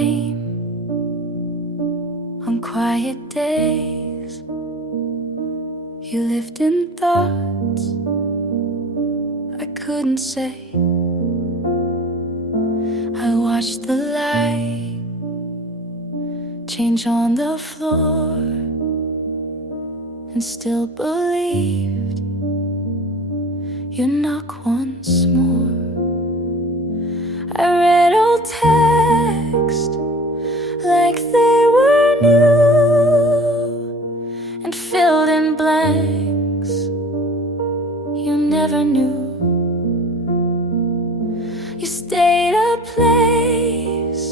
name on quiet days. You lived in thoughts I couldn't say. I watched the light change on the floor and still believed you'd knock once more. I read old texts like they were new and filled in blanks you never knew. You stayed a place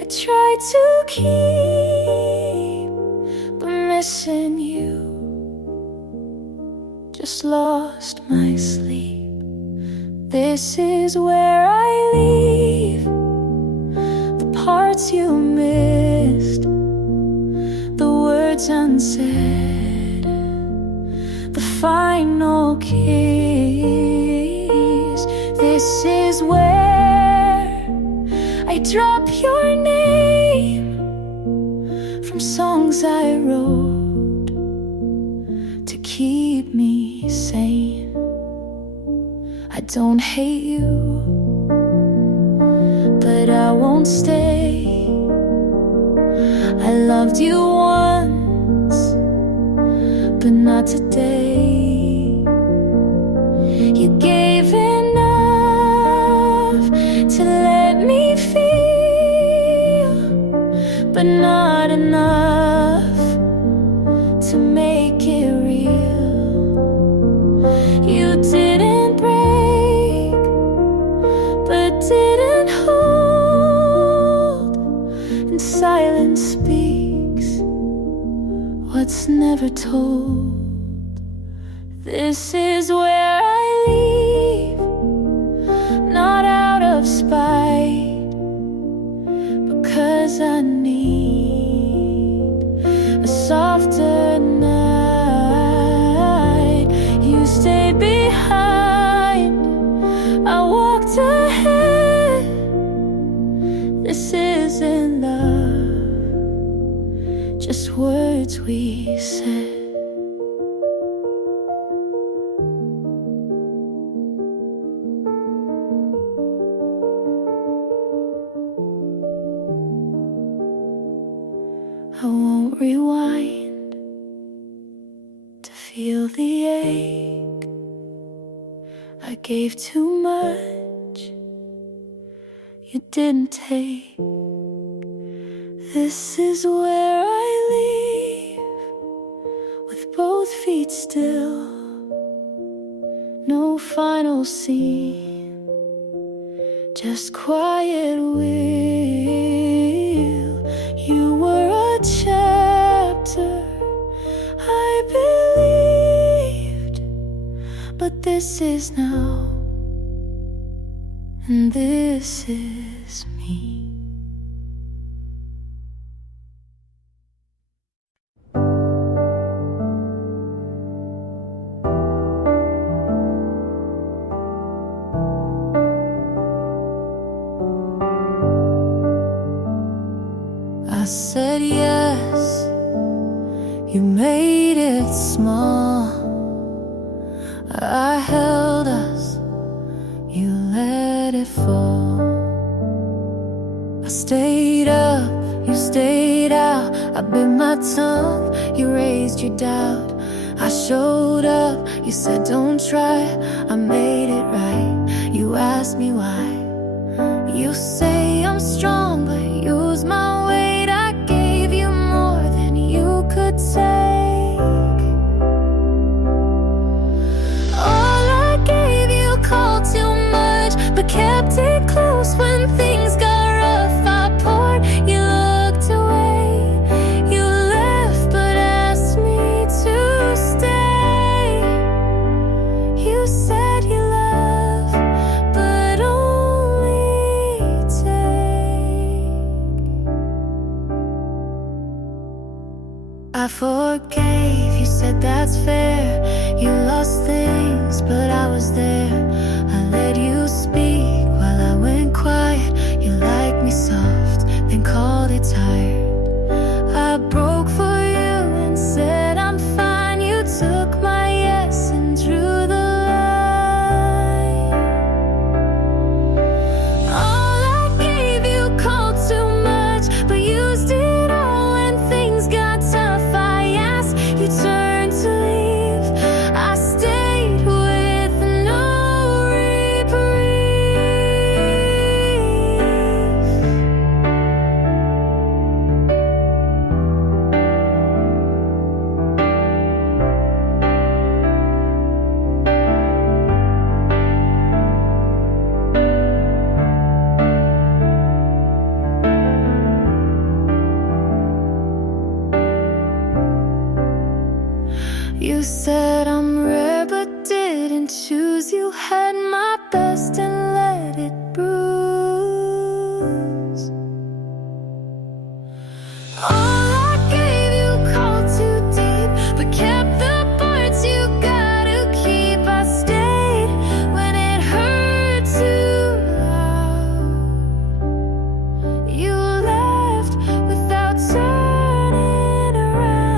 I tried to keep, but missing you just lost my sleep. This is where I leave the parts you missed, the words unsaid, the final kiss. This is where I drop your name from songs I wrote to keep me sane. I don't hate you, but I won't stay. I loved you once, but not today. You gave enough to let me feel, but not enough to make it real. You didn't break, but didn't hold, and silence speaks what's never told. This is where I leave, not out of spite, because I need a softer night. You stayed behind, I walked ahead. This isn't love, just words we said. I won't rewind to feel the ache. I gave too much you didn't take. This is where I leave, with both feet still. No final scene, just quiet will. You were a chapter I believed, but this is now, and this is me. I said yes, you made it small. I held us, you let it fall. I stayed up, you stayed out. I bit my tongue, you raised your doubt. I showed up, you said don't try. I made it right, you asked me why. You say I'm strong, but use my weight. I gave you more than you could take. All I gave you called too much, but kept it close when things got rough. I poured, you looked away. You left, but asked me to stay. You said you love, but only take. I forgave, you said that's fair. You lost things, but I was there. I let you speak while I went quiet. You like me soft, get tired. I broke for you and said I'm fine. You took my yes and drew the line. All I gave you called too much, but used it all when things got tough. I asked, you turned to leave. I stayed with no reprieve. You said I'm rare but didn't choose. You had my best and let it bruise. All I gave you called too deep, but kept the parts you gotta keep. I stayed when it hurt too loud. You left without turning around.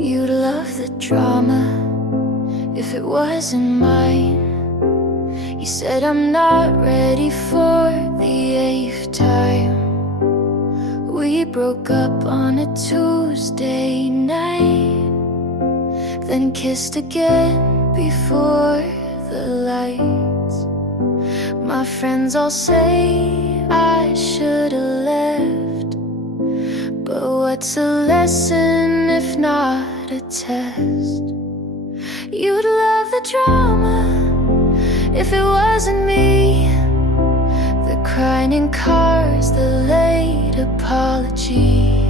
You'd love the drama if it wasn't mine. You said I'm not ready for the 8th time. We broke up on a Tuesday night, then kissed again before the lights. My friends all say I should've left, but what's a lesson if not a test? You'd love the drama if it wasn't me. The crying in cars, the late apology.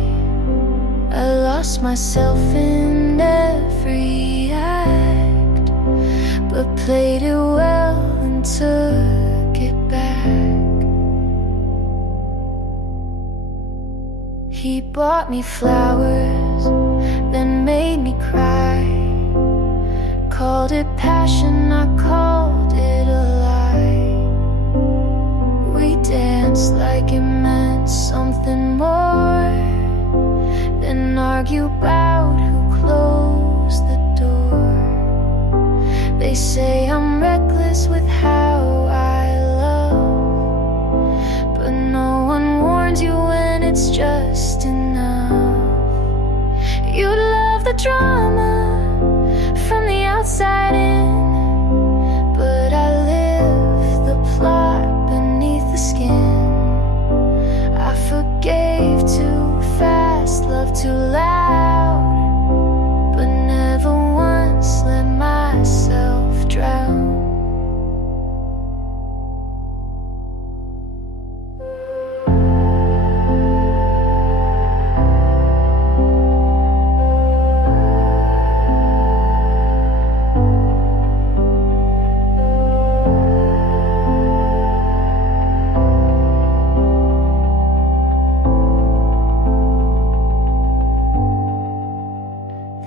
I lost myself in every act, but played it well and took it back. He bought me flowers, then made me cry. Called it passion, I called it a lie. We danced like it meant something more, then argue about who closed the door. They say I'm reckless with how I love, but no one warns you when it's just enough. You'd love the drama from the outside in, but I live the plot beneath the skin. I forgave too fast, loved too loud, but never once let myself drown.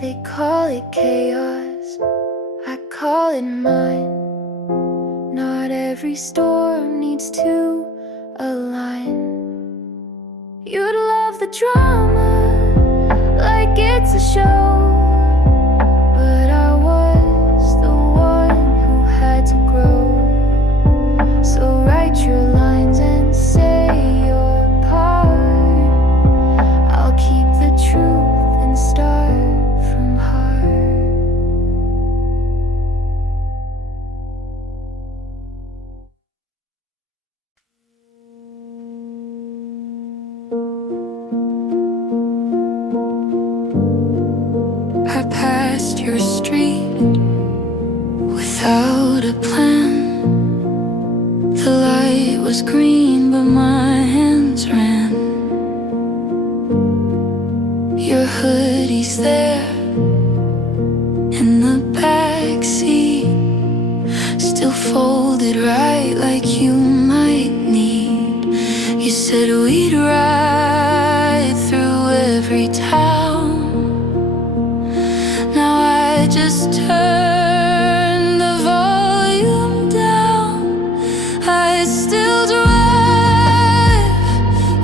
They call it chaos, I call it mine. Not every storm needs to align. You'd love the drama like it's a show, but I was the one who had to grow. So write your lines and say your part. I'll keep the truth and start from heart. I passed your street without a plan. The light was was green, but my hands ran. Your hoodie's there in the backseat, still folded right like you might need. You said we'd ride through every town. Now I just turn the volume down. I still drive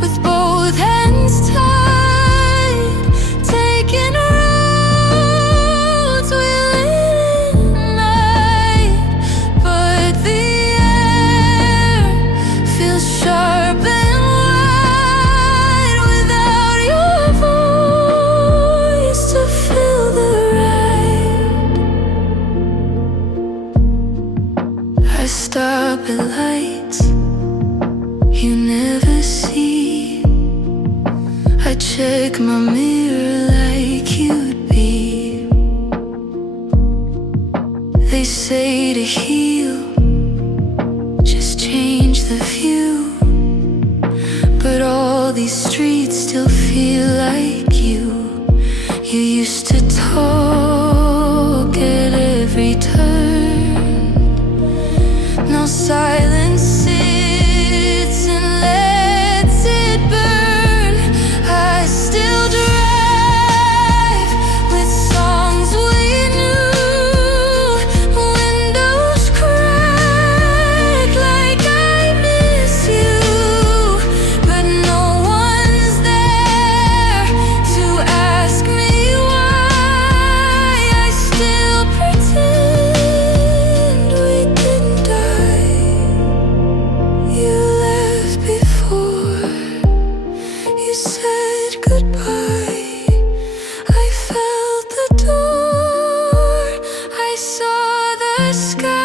with both hands tied, taking roads we lit at night. But the air feels sharp and wide without your voice to fill the ride. I stop at lights you never see. I check my mirror like you'd be. They say to heal, just change the view. But all these streets still feel like you. You used to talk at every turn. Now silence sits and lets it burn. I still drive with songs we knew. Windows crack like I miss you, but no one's there to ask me why. I still pretend we didn't die. You left before you said goodbye. I felt the door, I saw the sky.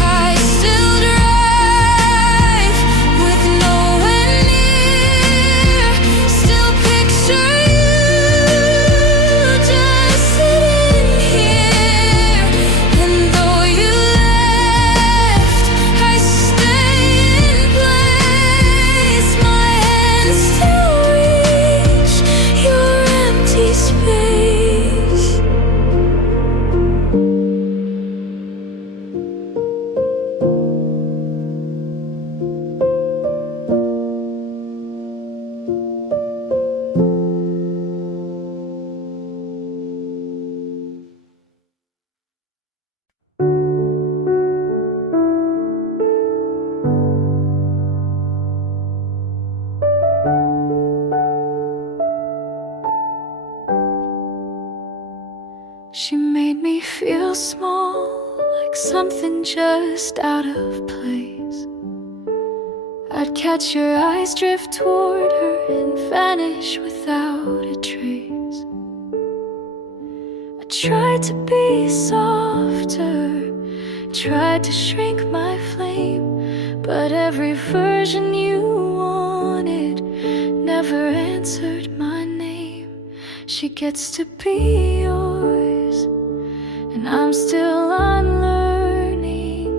I still drive with no one near. Still picture you just sitting here. And though you left, I stay in place. My hands still reach your empty space. She made me feel small, like something just out of place. I'd catch your eyes drift toward her and vanish without a trace. I tried to be softer, tried to shrink my flame, but every version you wanted never answered my name. She gets to be yours, and I'm still unlearning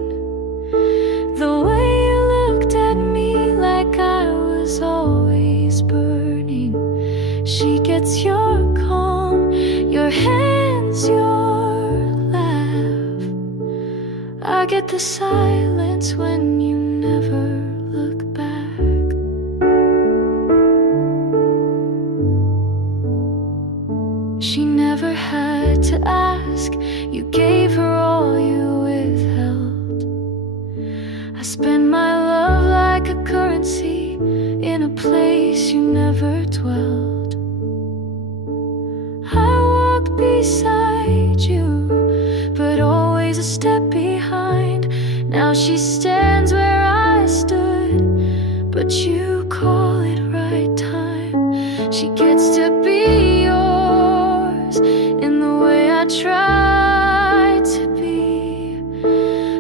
the way you looked at me like I was always burning. She gets your calm, your hands, your laugh. I get the silence when you never look back. She never had to ask, you gave her all you withheld. I spend my love like a currency in a place you never dwelled. I walked beside you, but always a step behind. Now she stands where I stood, but you call it right time. She gets to be yours in the way I tried to be,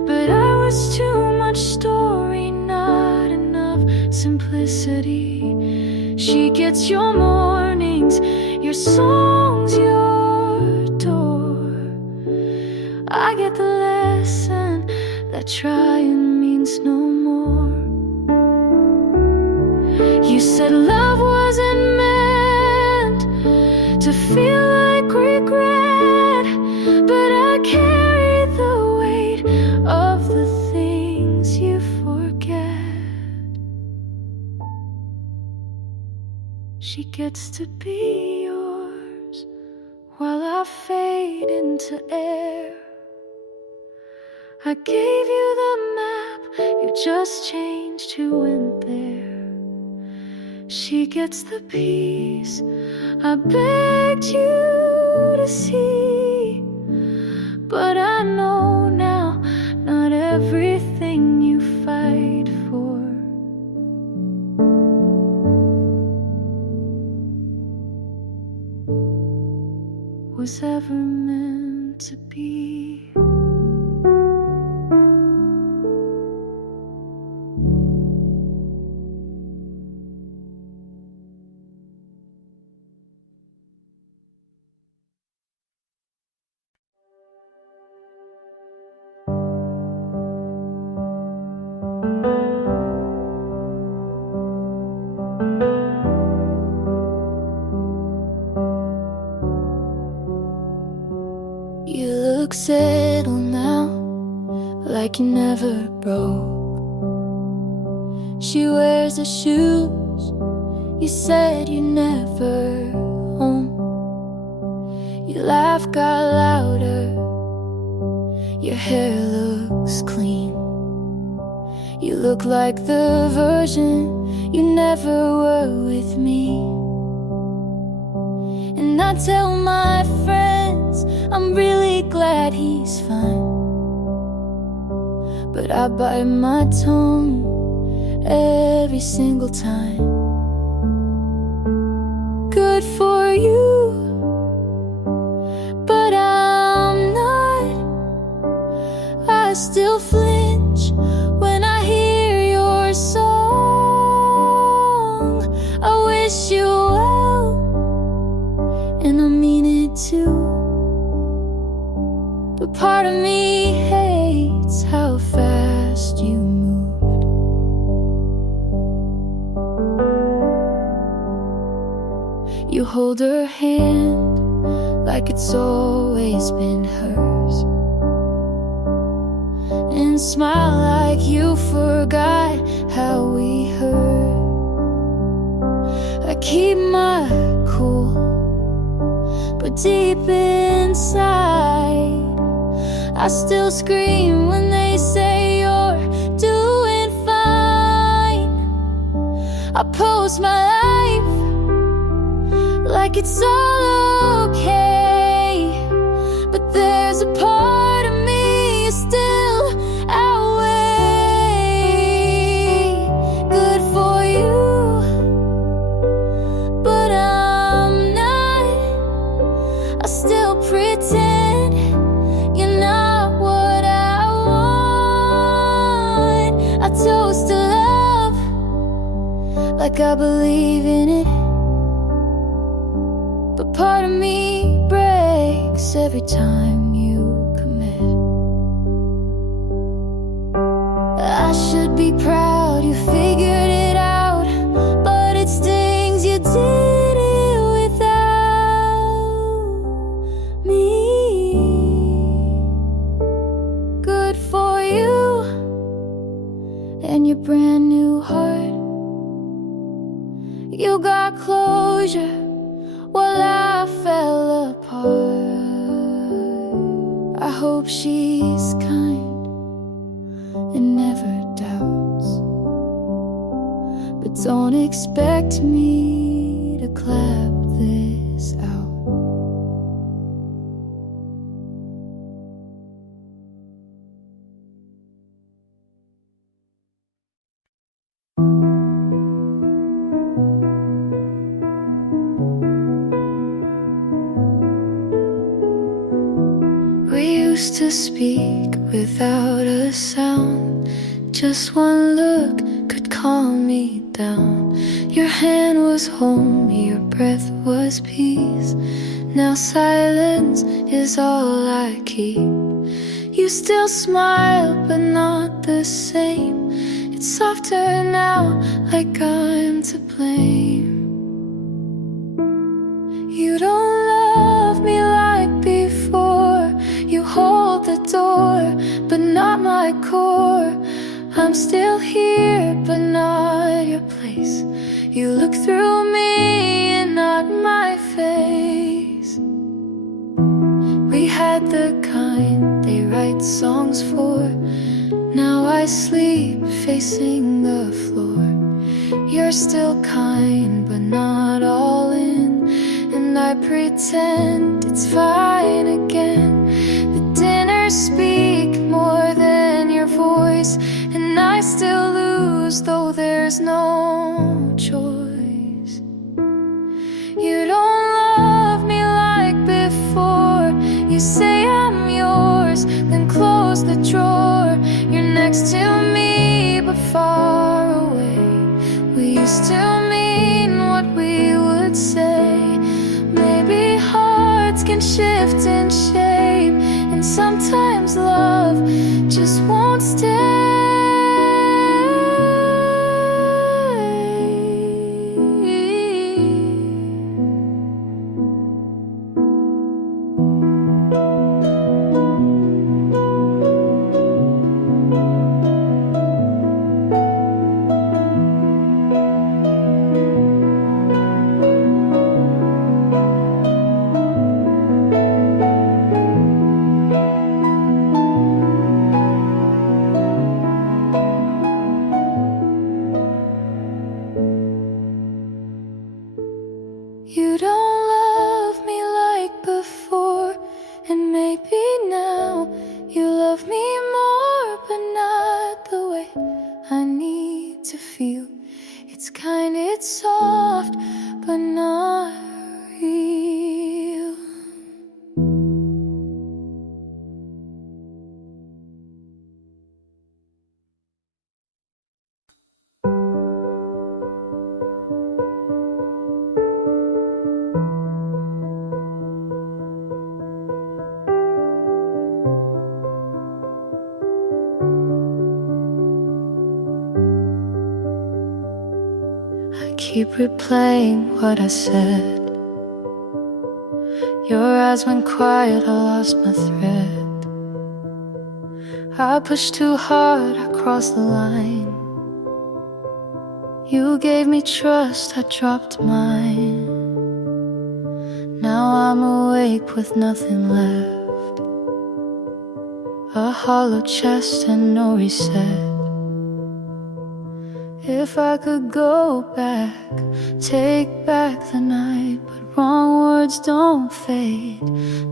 but I was too much story, not enough simplicity. simplicity. She gets your mornings, your songs, your door. I get the lesson that trying means no more. You said love wasn't meant to feel like regret, but I carry the weight of the things you forget. She gets to be yours while I fade into air. I gave you the map, you just changed who went there. She gets the peace I begged you to see, but I know now not everything you fight for was ever meant to be. You look settled now, like you never broke. She wears the shoes you said you never own. Your laugh got louder, your hair looks clean. You look like the version you never were with me. And I tell my friends I'm really glad he's fine, but I bite my tongue every single time. Good for you, but I'm not. I still flinch when I hear your song. I wish you well, and I mean it too, but part of me hates how fast you moved. You hold her hand like it's always been hers, and smile like you forgot how we hurt. I keep my cool, but deep inside I still scream when they say you're doing fine. I post my life like it's all okay, but there's a part of me you still outweigh. Good for you, but I'm not. I still pretend you're not what I want. I toast to love like I believe in it, but part of me breaks every time you commit. I should be proud you figured it out, but it stings you did it without me. Good for you and your brand new heart. You got closure while I fell apart. I hope she's kind and never doubts, but don't expect me to clap this out. We used to speak without a sound. Just one look could would calm me down. Your hand was home, your breath was peace. Now silence is all I keep. You still smile, but not the same. It's softer now, like I'm to blame. You don't love me like before. You hold the door, but not my core. I'm still here, but not your place. You look through me and not my face. We had the kind they write songs for. Now I sleep facing the floor. You're still kind, but not all in. And I pretend it's fine again. The dinners speak more than your voice, and I still lose, though there's no choice. You don't love me like before. You say I'm yours, then close the drawer. You're next to me, but far away. We used to mean what we would say. Maybe hearts can shift in shape, and sometimes love just won't stay. You don't love me like before, and maybe now you love me more, but not the way I need to feel. It's kind, it's soft, but not real. Keep replaying what I said. Your eyes went quiet, I lost my thread. I pushed too hard, I crossed the line. You gave me trust, I dropped mine. Now I'm awake with nothing left, a hollow chest and no reset. If I could go back, take back the night. But wrong words don't fade,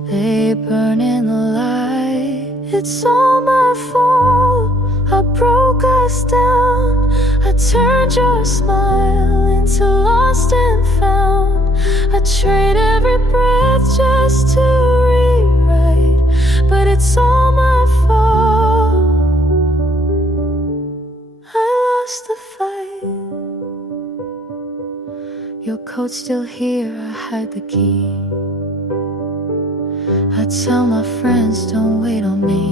they burn in the light. It's all my fault, I broke us down. I turned your smile into lost and found. I trade every breath just to rewrite, but it's all my fault. I lost the fight. Your coat's still here, I had the key. I tell my friends, don't wait on me,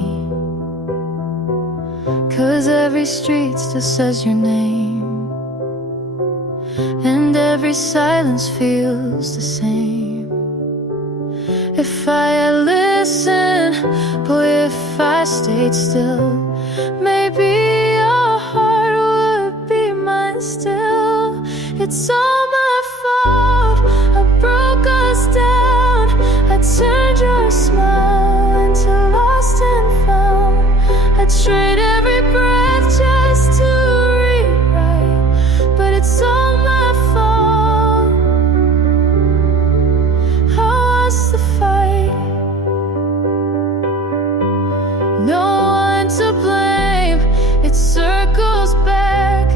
'cause every street still says your name, and every silence feels the same. If I had listened, boy, if I stayed still, maybe your heart would be mine still. It's all my fault, I broke us down. I turned your smile into lost and found. I trade every breath just to rewrite, but it's all my fault. I lost the fight, no one to blame. It circles back,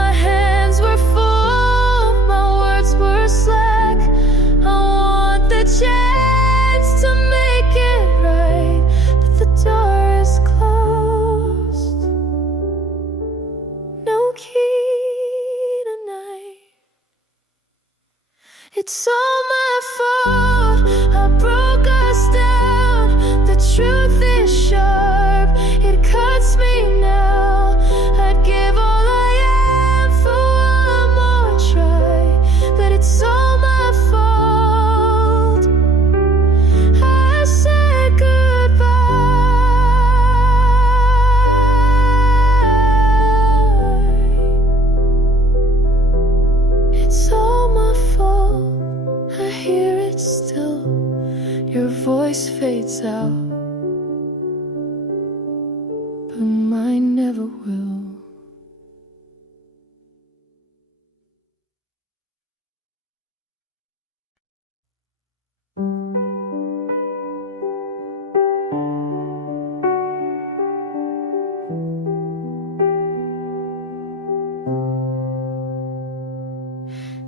my hands were full, my It's all my fault, I broke us down. The truth is sharp, it cuts me now. I'd give all I am for one more try, but it's all my fault. I said goodbye. It's all my fault, I hear it still. Your voice fades out, but mine never will.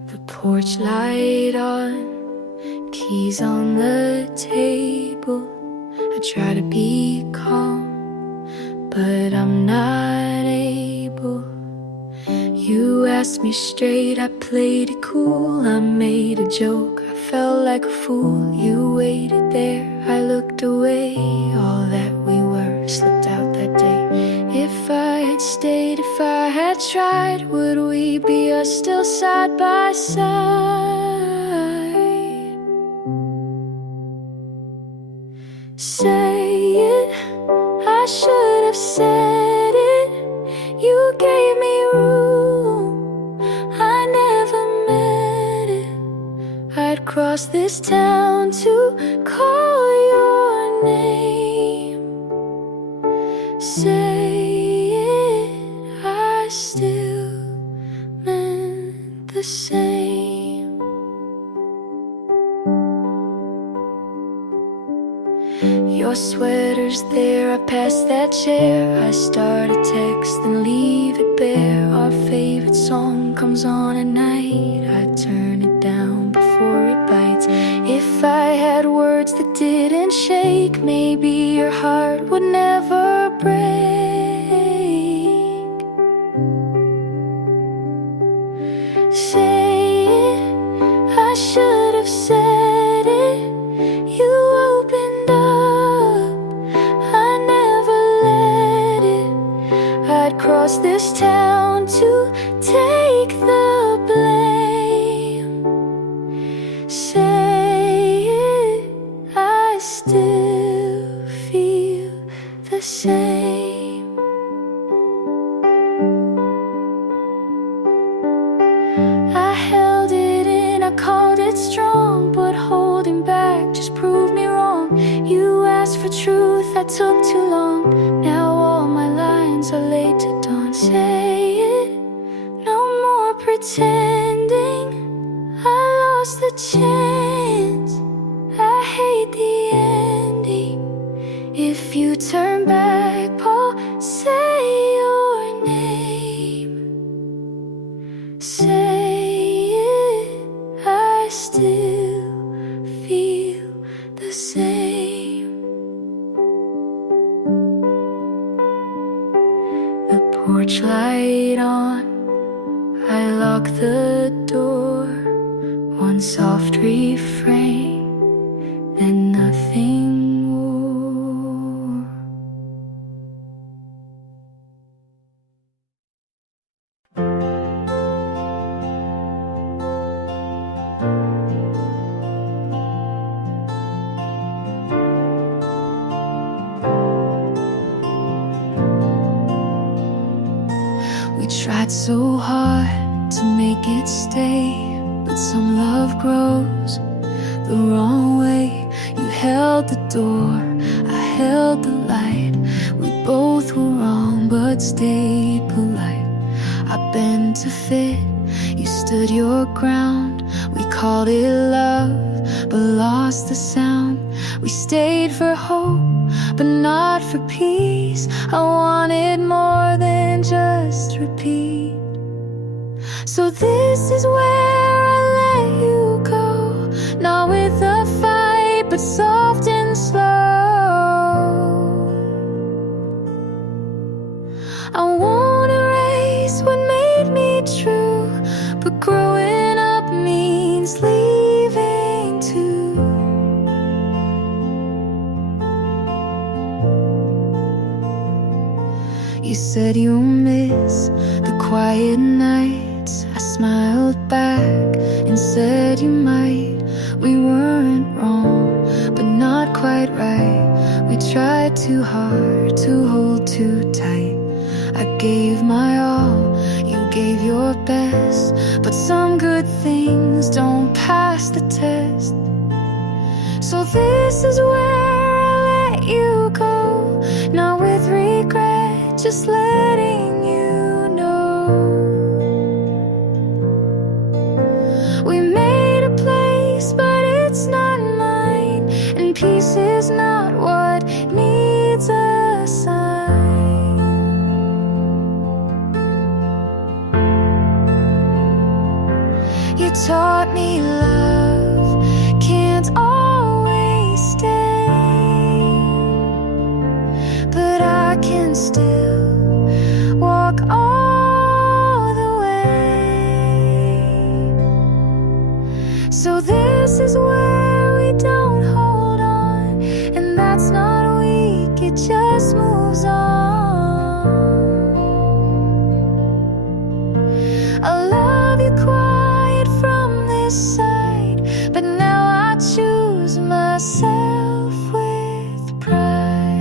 The porch light on, keys on the table. I try to be calm, but I'm not able. You asked me straight, I played it cool. I made a joke, I felt like a fool. You waited there, I looked away. All that we were slipped out that day. If I had stayed, if I had tried, would we be us still side by side? Say it, I should have said it. You gave me room, I never met it. I'd cross this town to call your name. Say it, I still meant the same. Your sweater's there, I pass that chair. I start a text and leave it bare. Our favorite song comes on at night. I turn it down before it bites. If I had words that didn't shake, maybe your heart would never break. Say it, I should have said it. You opened up, I never let it. I'd cross this town to take the blame. Say it, I still feel the same. I held it in, I called it strong, but holding back just proved me wrong. You asked for truth, I took too long. Now all my lines are laid to dawn. Say it, no more pretending. I lost the chance, I hate the ending. If you turn back, Paul, say your name. Say it, I still feel the same. The porch light on, I lock the door. One soft refrain, then nothing more. We tried so hard to make it stay, but some love grows the wrong way. You held the door, I held the light. We both were wrong, but stayed polite. I bent to fit, you stood your ground. We called it love, but lost the sound. We stayed for hope, but not for peace. I wanted more than just repeat. So this is where I let you go, not with a fight, but soft and slow. I won't erase what made me true, but growing up means leaving. said you'll miss the quiet nights. I smiled back and said you might. We weren't wrong, but not quite right. We tried too hard to hold too tight. I gave my all, you gave your best, but some good things don't pass the test. So this is where I let you go, not with regret, just letting you know. We made a place, but it's not mine, and peace is not what needs a sign. You taught me love can't always stay, but I can still walk all the way. So this is where we don't hold on, and that's not weak, it just moves on. I love you quiet from this side, but now I choose myself with pride.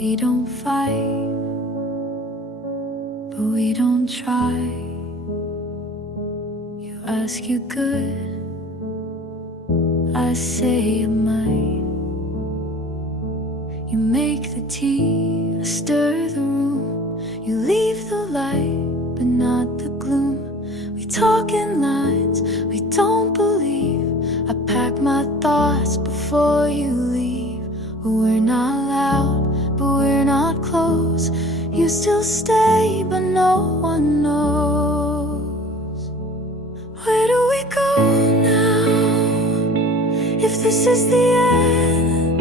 We don't fight, but we don't try. You ask you good, I say I might. You make the tea, I stir the room. You leave the light, but not the gloom. We talk in lines we don't believe. I pack my thoughts before you leave. We're not loud, but we're not close. You still stay, but no one knows. Where do we go now? If this is the end,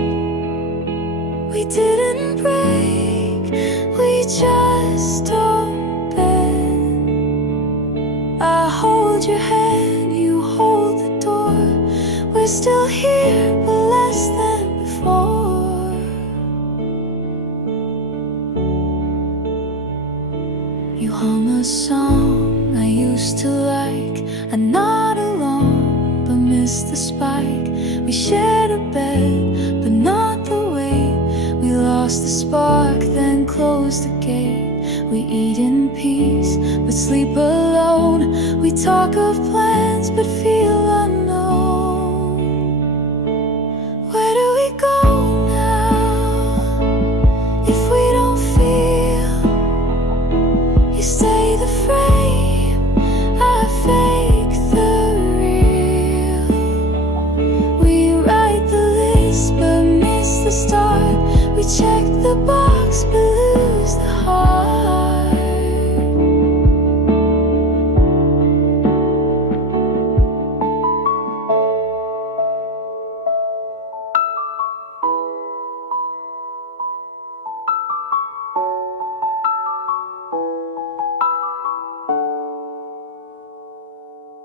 we didn't break, we just don't bend. I hold your hand, you hold the door. We're still here, but less than before. You hum a song I used to like. I'm not alone, but miss the spike. We shared a bed, but not the weight. We lost the spark, then closed the gate. We eat in peace, but sleep alone. We talk of plans, but feel unknown. Where do we go now? If we don't feel, you stay the frame, I fake the real. We write the list, but miss the start. We check the box, but lose the heart.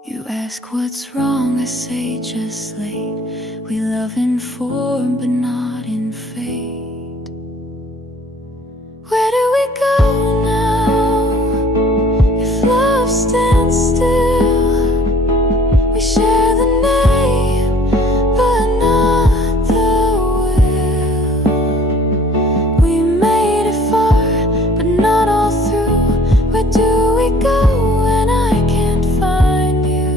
You ask what's wrong, I say just late. We love in form, but not in fate. Where do we go now? If love stands still, we share the name, but not the will. We made it far, but not all through. Where do we go when I can't find you?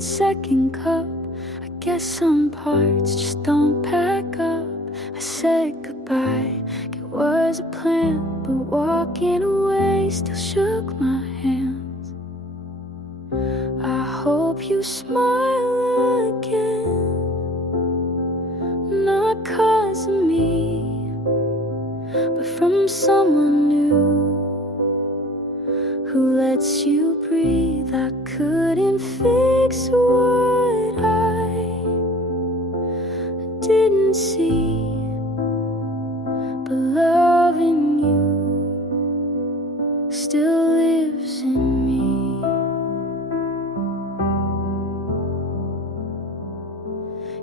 that second cup. I guess some parts just don't pack up. I said goodbye, it was a plan, but walking away still shook my hands. I hope you smile again, not 'cause of me, but from someone new who lets you breathe. I couldn't fix what I didn't see, but loving you still lives in me.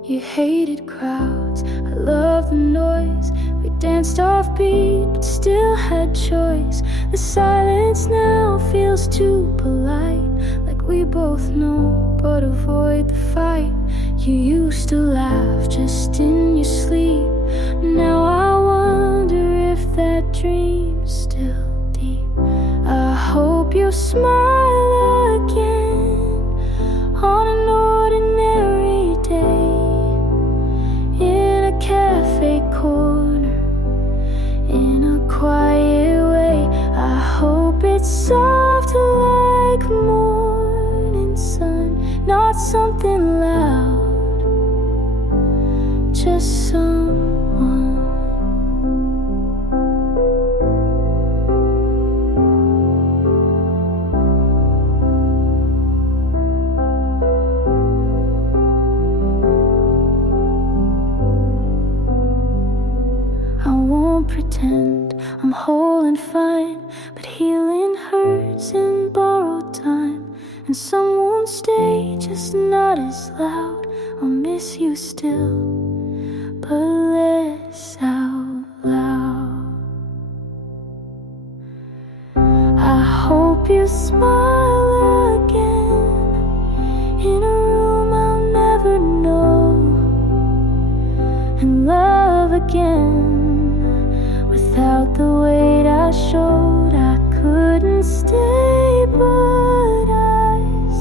You hated crowds, I love the noise. We danced offbeat, but still had choice. The silence now feels too polite, like we both know, but avoid the fight. You used to laugh just in your sleep. Now I wonder if that dream's still deep. I hope you smile again on an ordinary day, in a cafe corner, in a quiet way. I hope it's soft like morning sun, not something loud, just someone. I won't pretend I'm whole and fine, but healing hurts in borrowed time, and some won't stay, just not as loud. I'll miss you still, but less out loud. I hope you smile again in a room I'll never know, and love again without the weight I showed. I couldn't stay, but I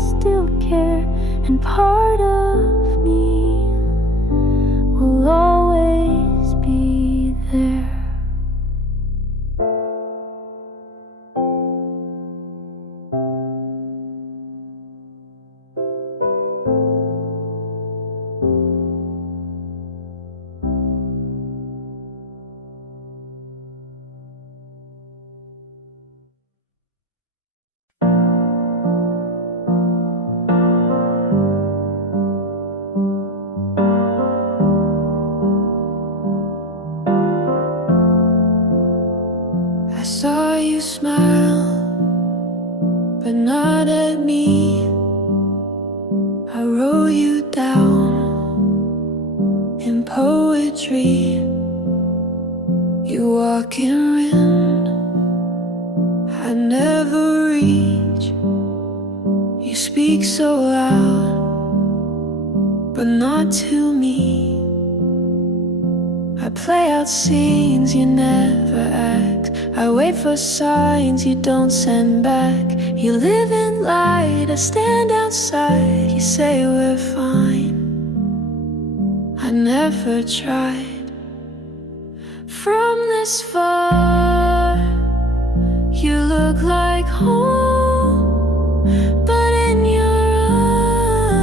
still care, and part of me will always be there. I saw you smile, but not at me. I wrote you down in poetry. You walk in wind I never reach. You speak so loud, but not to me. I play out scenes you never act. I wait for signs you don't send back. You live in light, I stand outside. You say we're fine, I never tried. From this far, you look like home, but in your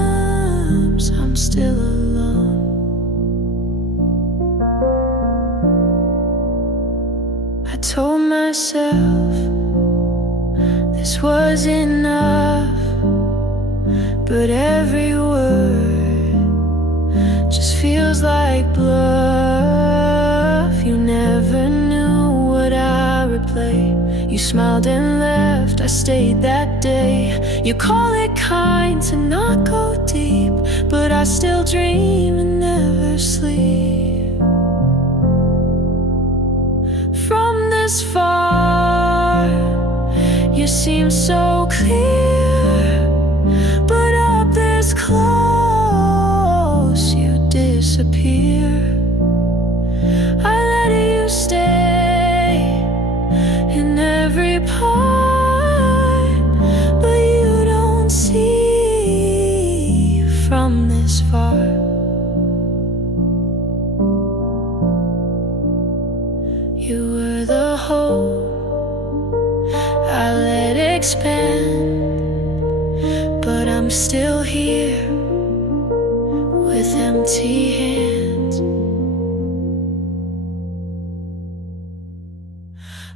arms I'm still alone. I told myself this was enough, but every word just feels like bluff. You never knew what I would play. You smiled and left, I stayed that day. You call it kind to not go deep, but I still dream and never sleep. From this far, you seem so clear, but up this close, you disappear. I let you stay in every part, but you don't see I let it expand, but I'm still here with empty hands.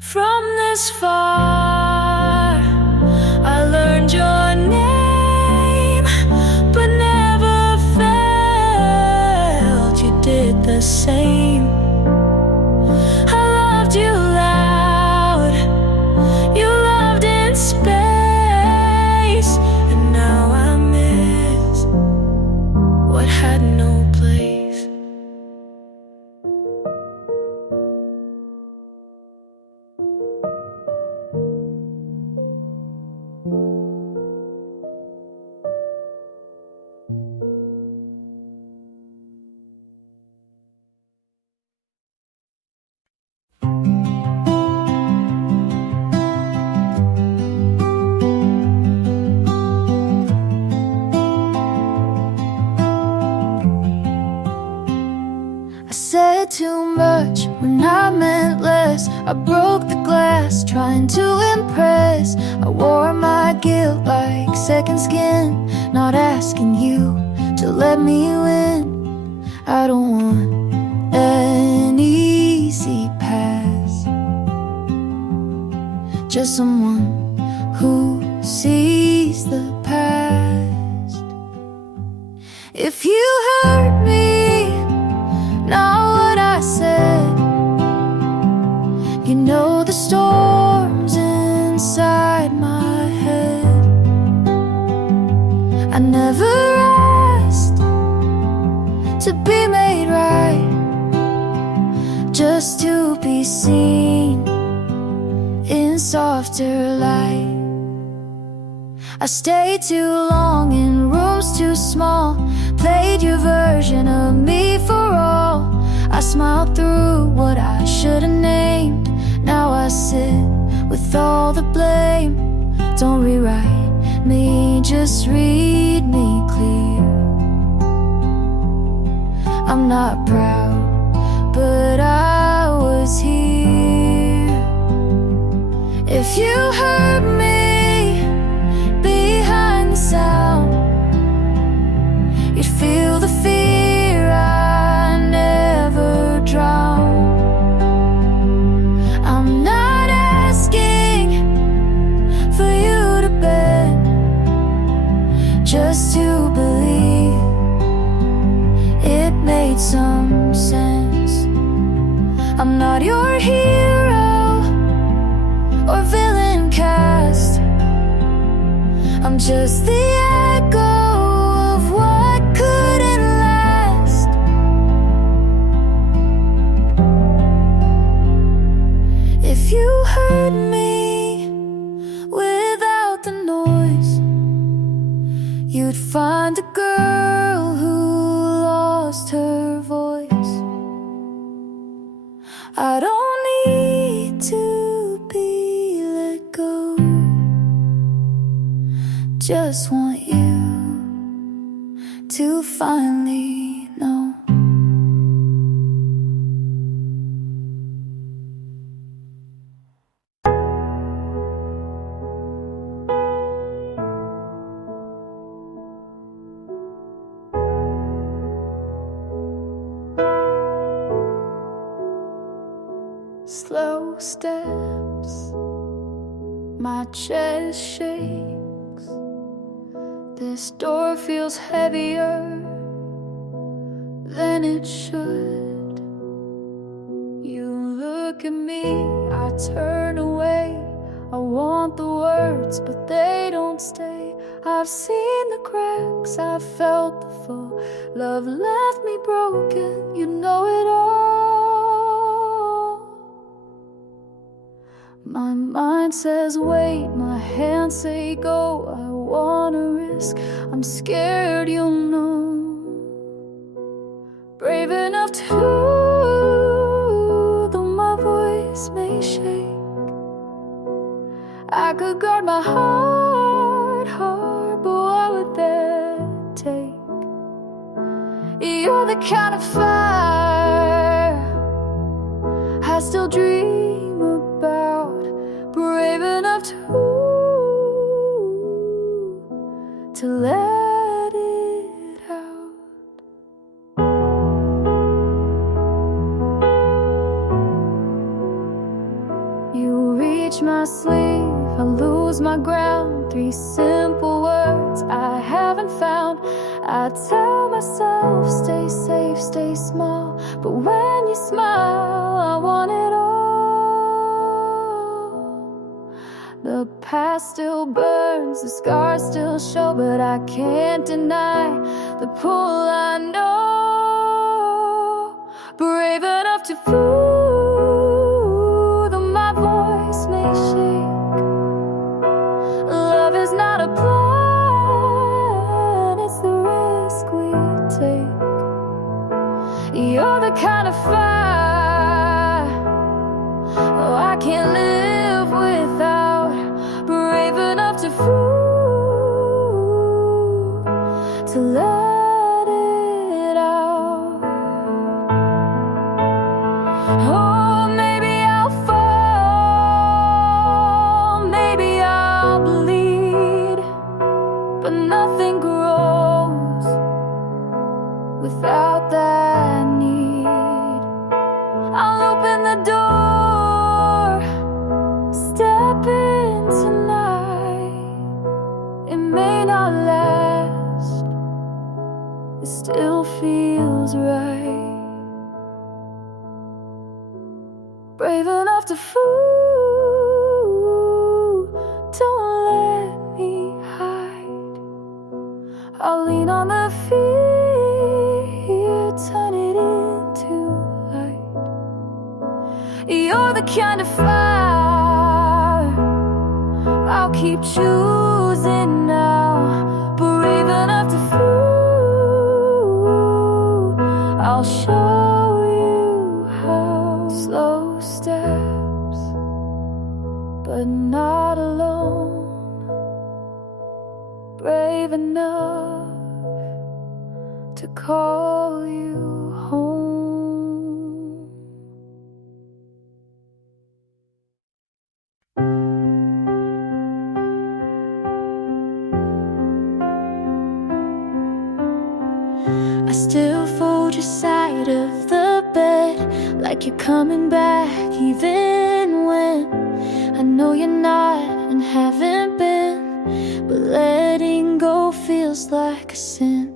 From this far, I learned your name, but never felt you did the same. I loved you loud, you loved in space, and now I miss what had no place. I said too much when I meant less. I broke the glass trying to impress. I wore my guilt like second skin, not asking you to let me win. I don't want an easy pass, just someone who sees the past. If you hurt me, not what I said, you know the storms inside my head. I never asked to be made right, just to be seen in softer light. I stayed too long in rooms too small, played your version of me for all. I smiled through what I should've named. Now I sit with all the blame. Don't rewrite me, just read me clear. I'm not proud, but I was here. If you hurt me behind the sound, you'd feel the fear I never drowned. I'm not asking for you to bend, just to believe it made some sense. I'm not your hero or villain cast, I'm just the echo of what couldn't last. If you heard me without the noise, you'd find a girl who lost her voice. I don't need to be let go, just want you to finally know. Slow steps, my chest shakes. This door feels heavier than it should. You look at me, I turn away. I want the words, but they don't stay. I've seen the cracks, I've felt the fall. Love left me broken, you know it all. My mind says wait, my hands say go. I wanna risk, I'm scared you'll know. Brave enough to, though my voice may shake. I could guard my heart, but what would that take? You're the kind of fire I still dream about. Brave enough enough to let it out. You reach my sleeve, I lose my ground. 3 simple words I haven't found. I tell myself, stay safe, stay small. But when you smile, I want it all. The past still burns, the scars still show, but I can't deny the pull I know. Brave enough to fool, though my voice may shake. Love is not a plan, it's the risk we take. You're the kind of fire, oh, I can't live without. Brave enough to fool, to let it out. Oh, maybe I'll fall, maybe I'll bleed, but nothing grows without that need. I'll open the door, step in tonight. It may not last, it still feels right. Brave enough to fool, don't let me hide. I'll lean on the fear, turn it into light. You're the kind of fire I'll keep choosing now. Brave enough to fool, I'll show you how. Slow steps, but not alone. Brave enough to call you home. I still fold your side of the bed, like you're coming back even when I know you're not and haven't been. But letting go feels like a sin.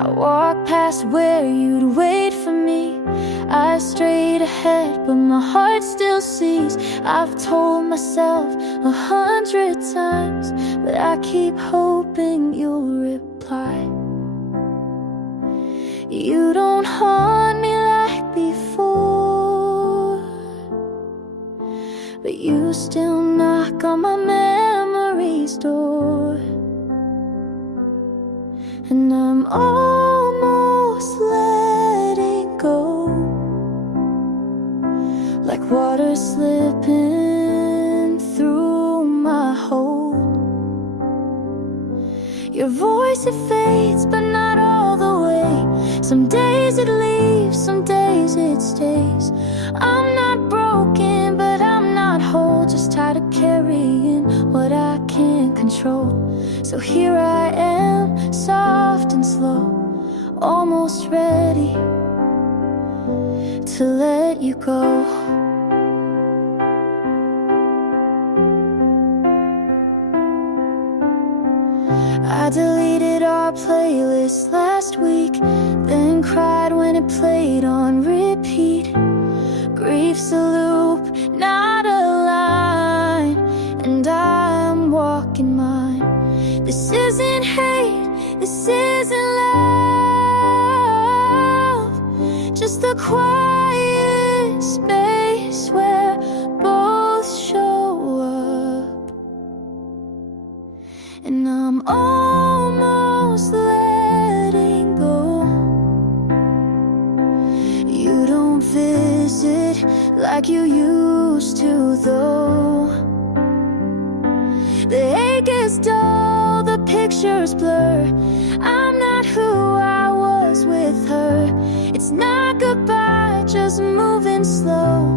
I walk past where you'd wait for me, eyes straight ahead, but my heart still sees. I've told myself 100 times, but I keep hoping you'll reply. You don't haunt me like before, but you still knock on my memory's door. And I'm almost letting go, like water slipping through my hold. Your voice, it fades, but not all the way. Some days it leaves, some days it stays. I'm not broken, but I'm not whole, just tired of carrying what I can't control. So here I am, soft and slow, almost ready to let you go. I deleted our playlist last week, then cried when it played on repeat. Grief's a loop, not a line, and I'm walking mine. This isn't hate, this isn't love, just the quiet space where both show up. And I'm almost letting go. You don't visit like you used to, though. The ache is dull, the pictures blur. I'm not who I was with her. It's not goodbye, just moving slow,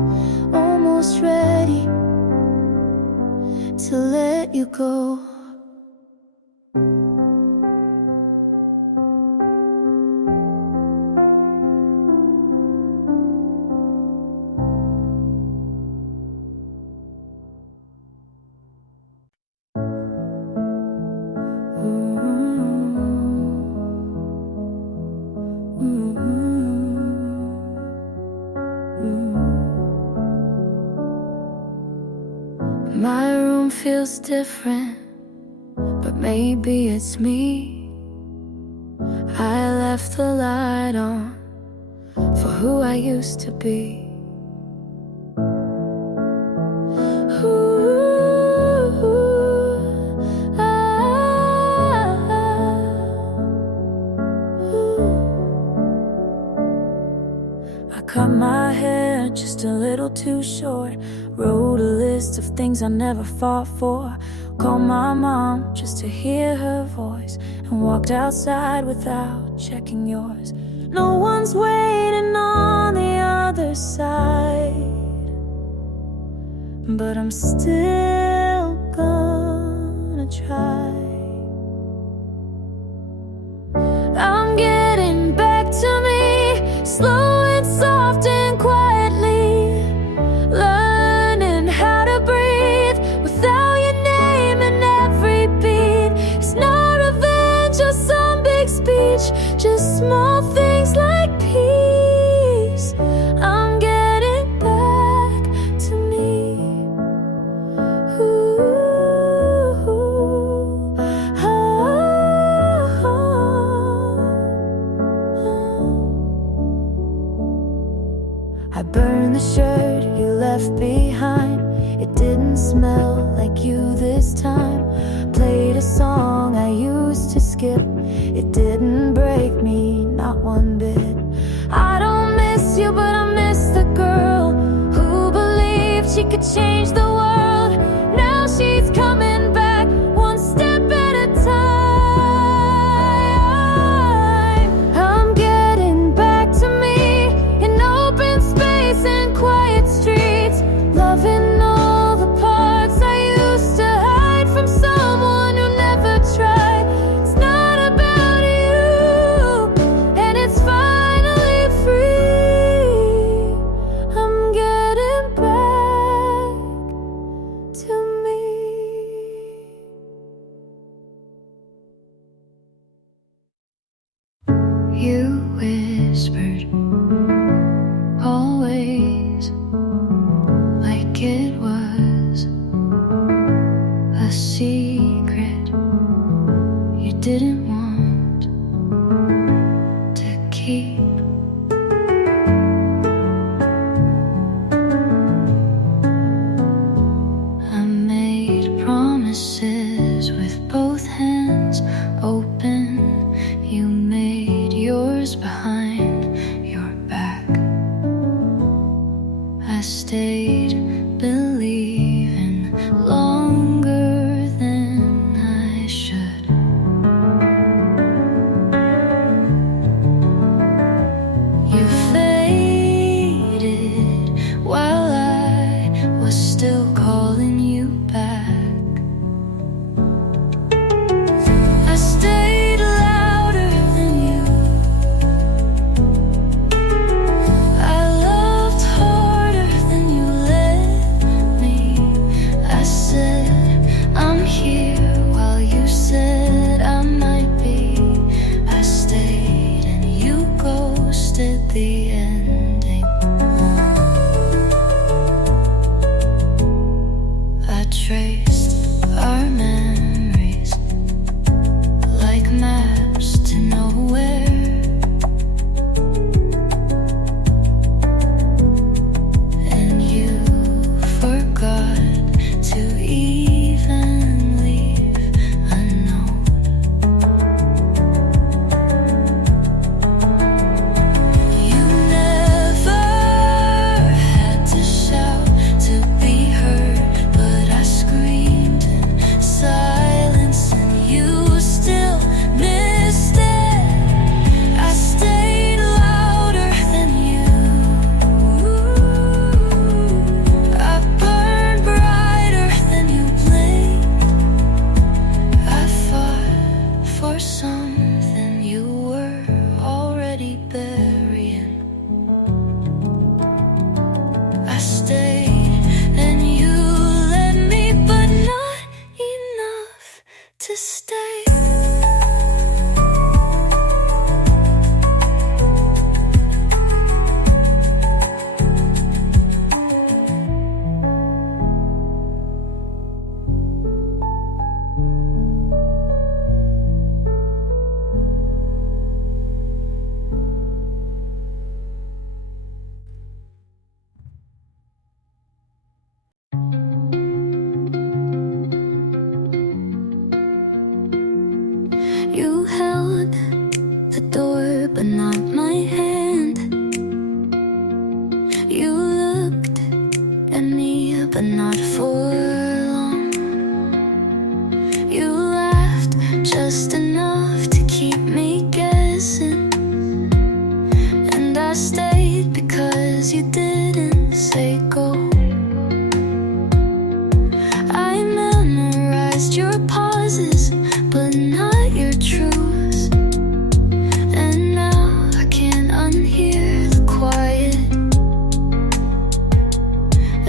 almost ready to let you go. My room feels different, but maybe it's me. I left the light on for who I used to be. I cut my hair just a little too short, wrote a list of things I never fought for, called my mom just to hear her voice, and walked outside without checking yours. No one's waiting on the other side, but I'm still gonna try. I'm getting back to me, slow and soft and quietly, learning how to breathe without your name in every beat. It's not revenge or some big speech, just small things like peace. I'm getting back to me. Ooh, I burned the shirt you left behind. It didn't smell like you this time. Played a song I used to skip. It didn't break me, not one bit. I don't miss you, but I miss the girl who believed she could change the world. Now she's coming back, one step at a time. I'm getting back to me in open space and quiet streets, loving all the parts I used to hide from someone who never tried. It's not about you, and it's finally free. I'm getting back to me. You whispered always, like it was a secret you didn't want to keep. I made promises with both hands open. You made yours behind your back. I stayed believing longer than I should. caught the door, but not my hand. You looked at me, but not for long. You laughed just enough to keep me guessing, and I stayed because you didn't say go. I memorized your pauses, but not your truths, and now I can't unhear the quiet.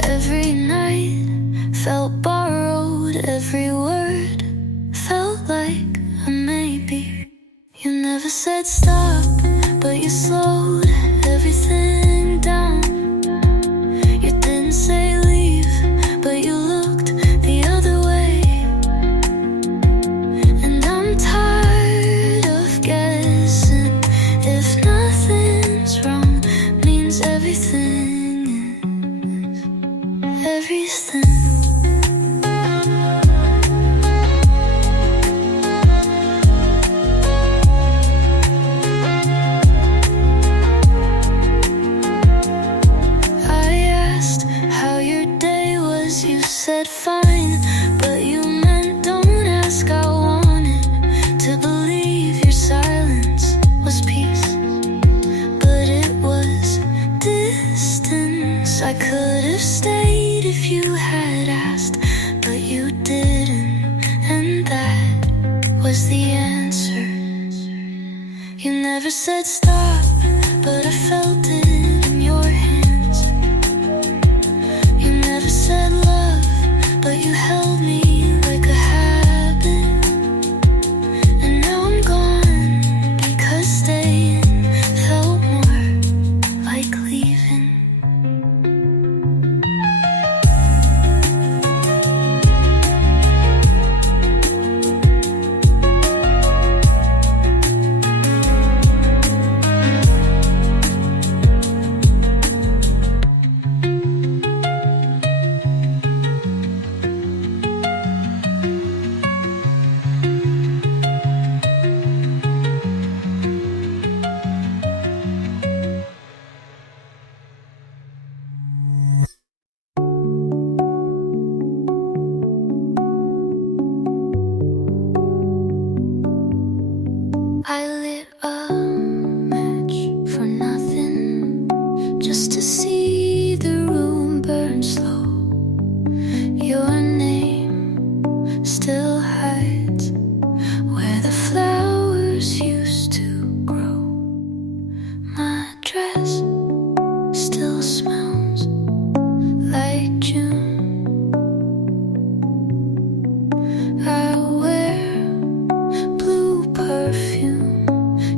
Every night felt borrowed, every word felt like a maybe. You never said stop, but you slowed everything down. You didn't say leave, but you looked the other way. And I'm tired of guessing. If nothing's wrong, means everything is everything. You said fine, but you meant don't ask. I wanted to believe your silence was peace, but it was distance. I could have stayed if you had asked, but you didn't, and that was the answer. You never said stop, but I felt it in your hands. You never said love, but you held me like a habit. And now I'm gone because staying felt more like leaving. I lit a match for nothing, just to see the room burn slow. Your name still hides where the flowers used to grow. My dress still smells like June. I wear blue perfume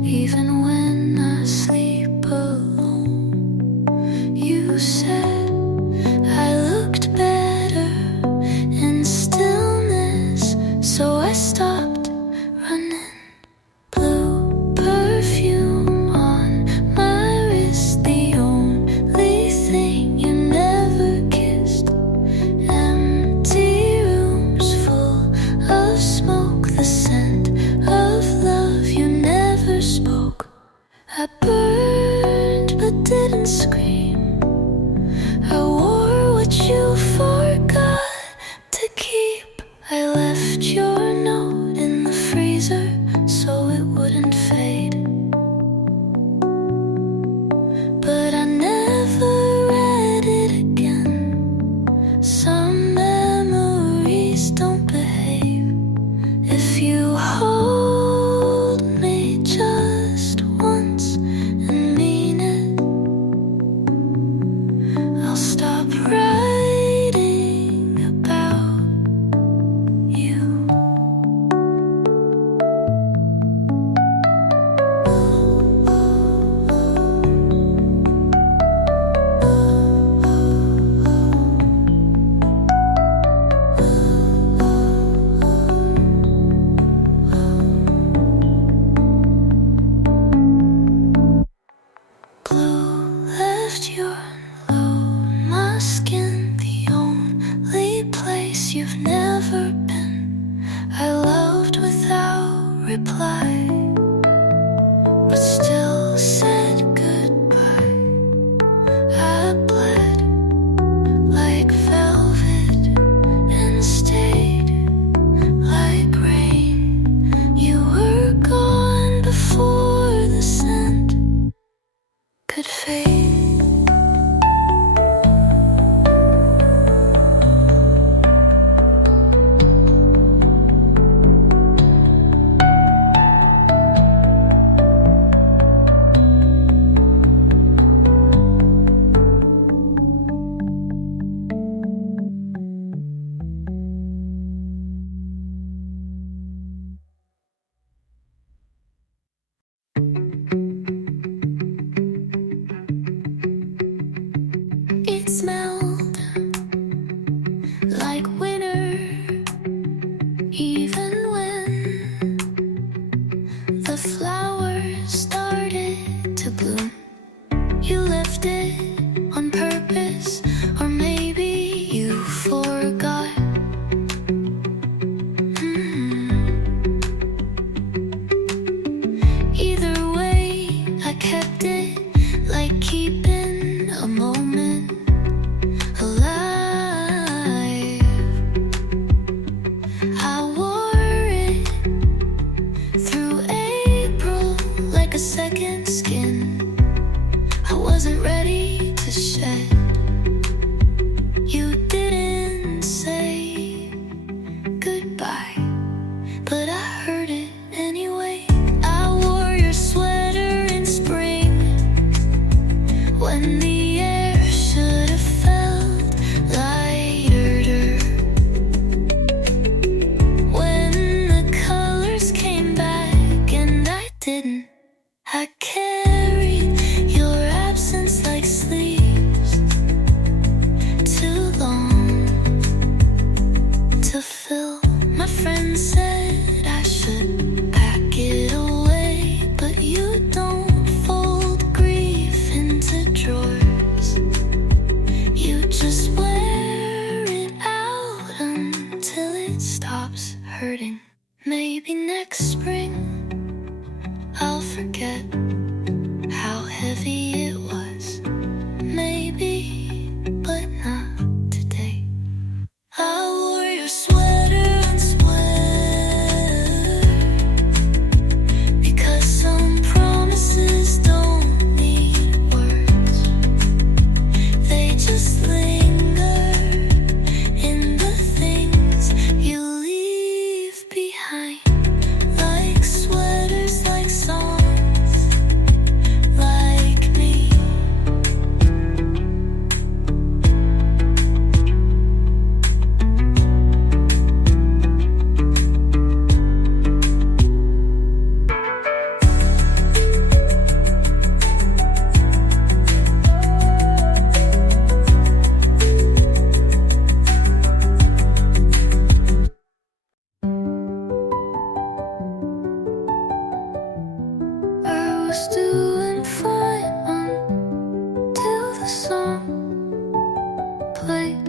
even when I sleep alone. You said I looked better in stillness, so I stopped running. Blue perfume on my wrist, the only thing you never kissed. Empty rooms full of smoke, the scent of love you never spoke. I burned but didn't scream. I wore what you forgot to keep. I left your note in the freezer so it wouldn't fade, but I never read it again. Some memories don't behave. If you hold me just once and mean it, I'll stop writing about you. Blue left your load, my skin, the only place you've never been. I loved without reply. goodbye, but I heard it anyway. I wore your sweater in spring, when the air should have felt lighter. When the colors came back and I didn't, I carried your absence like sleeves, too long to fill. My friend said I should pack it away, but you don't fold grief into drawers. You just wear it out until it stops hurting. Maybe next spring I'll forget how heavy it was. Maybe, but not today. I wore your sweater and sweater, because some promises don't need words. They just linger in the things you leave behind, like sweaters, like songs, like me. I was doing fine until the song played.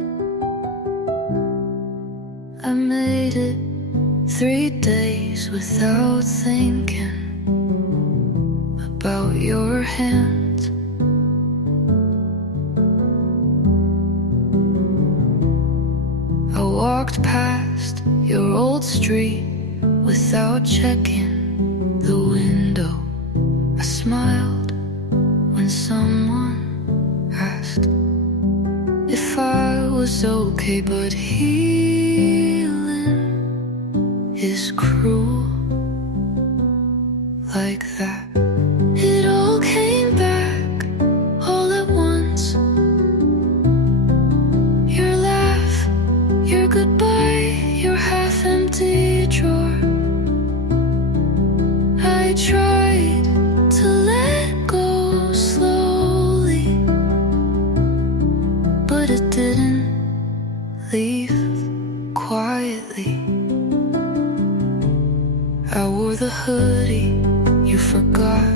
I made it 3 days without thinking about your hands. I walked past your old street without checking the window. I smiled when someone asked if I was okay, but healing is cruel like that. It all came back all at once. Your laugh, your goodbye, your half-empty drawer. I tried to let go slowly, but it didn't leave quietly. I wore the hoodie you forgot,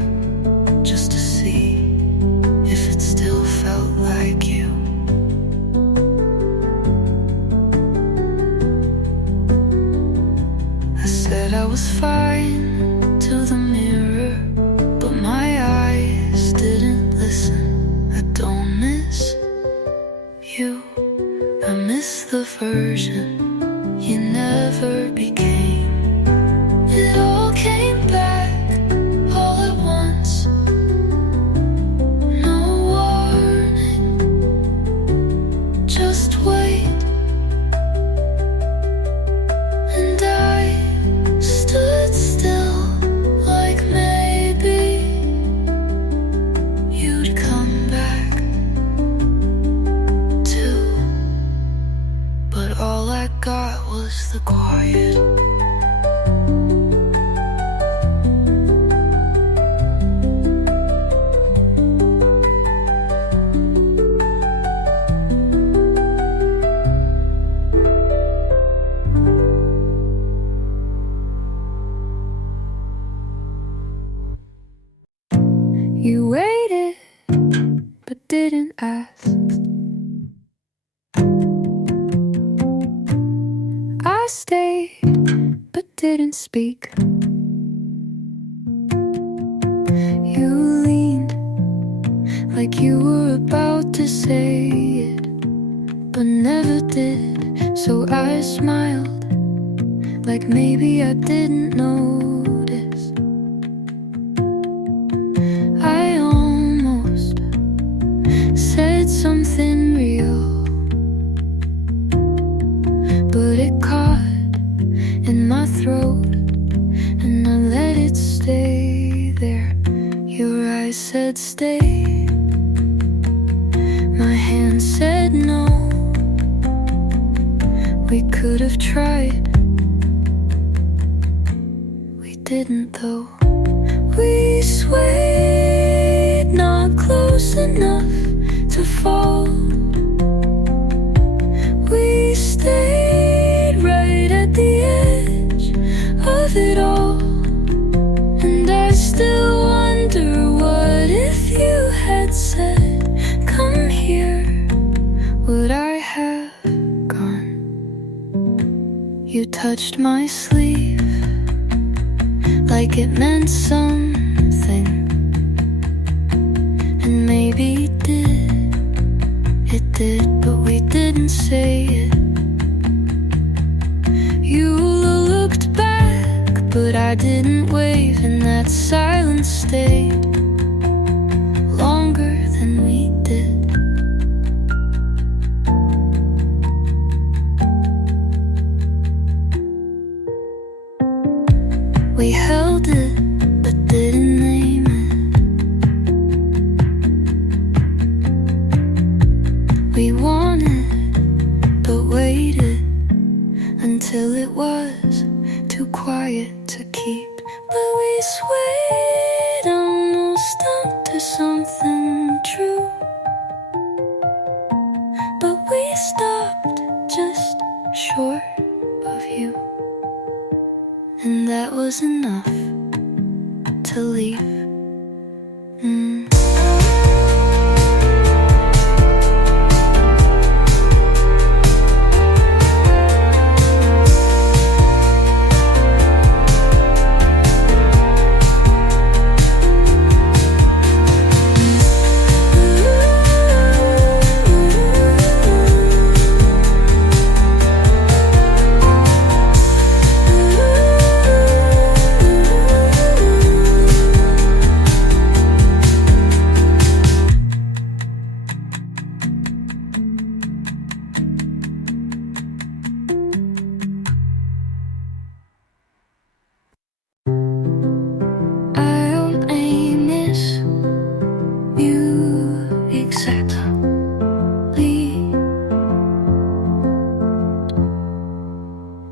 just to see if it still felt like you. I said I was fine to the mirror, but my eyes didn't listen. I don't miss you, I miss the version you never became. It all came back all at once, no warning, just wait. And I stood still, like maybe you'd come back too. But all I got was the quiet. You waited, but didn't ask. I stayed, but didn't speak. You leaned like you were about to say it, but never did. So I smiled, like maybe I didn't notice. I almost said something real, but it caught in my throat, and I let it stay there. Your eyes said stay, my hand said no. We could have tried, we didn't though. We swayed, not close enough to fall. We stayed right at the edge of it all. And I still wonder, what if you had said, come here, would I have gone? You touched my sleeve like it meant something, and maybe it did, but we didn't say it. You looked back, but I didn't wave, and that silence stayed longer than we did. We held it, but didn't name it. We wanted, but waited until it was too quiet to keep. But we swayed almost up to something true. But we stopped just short of you, and that was enough to leave.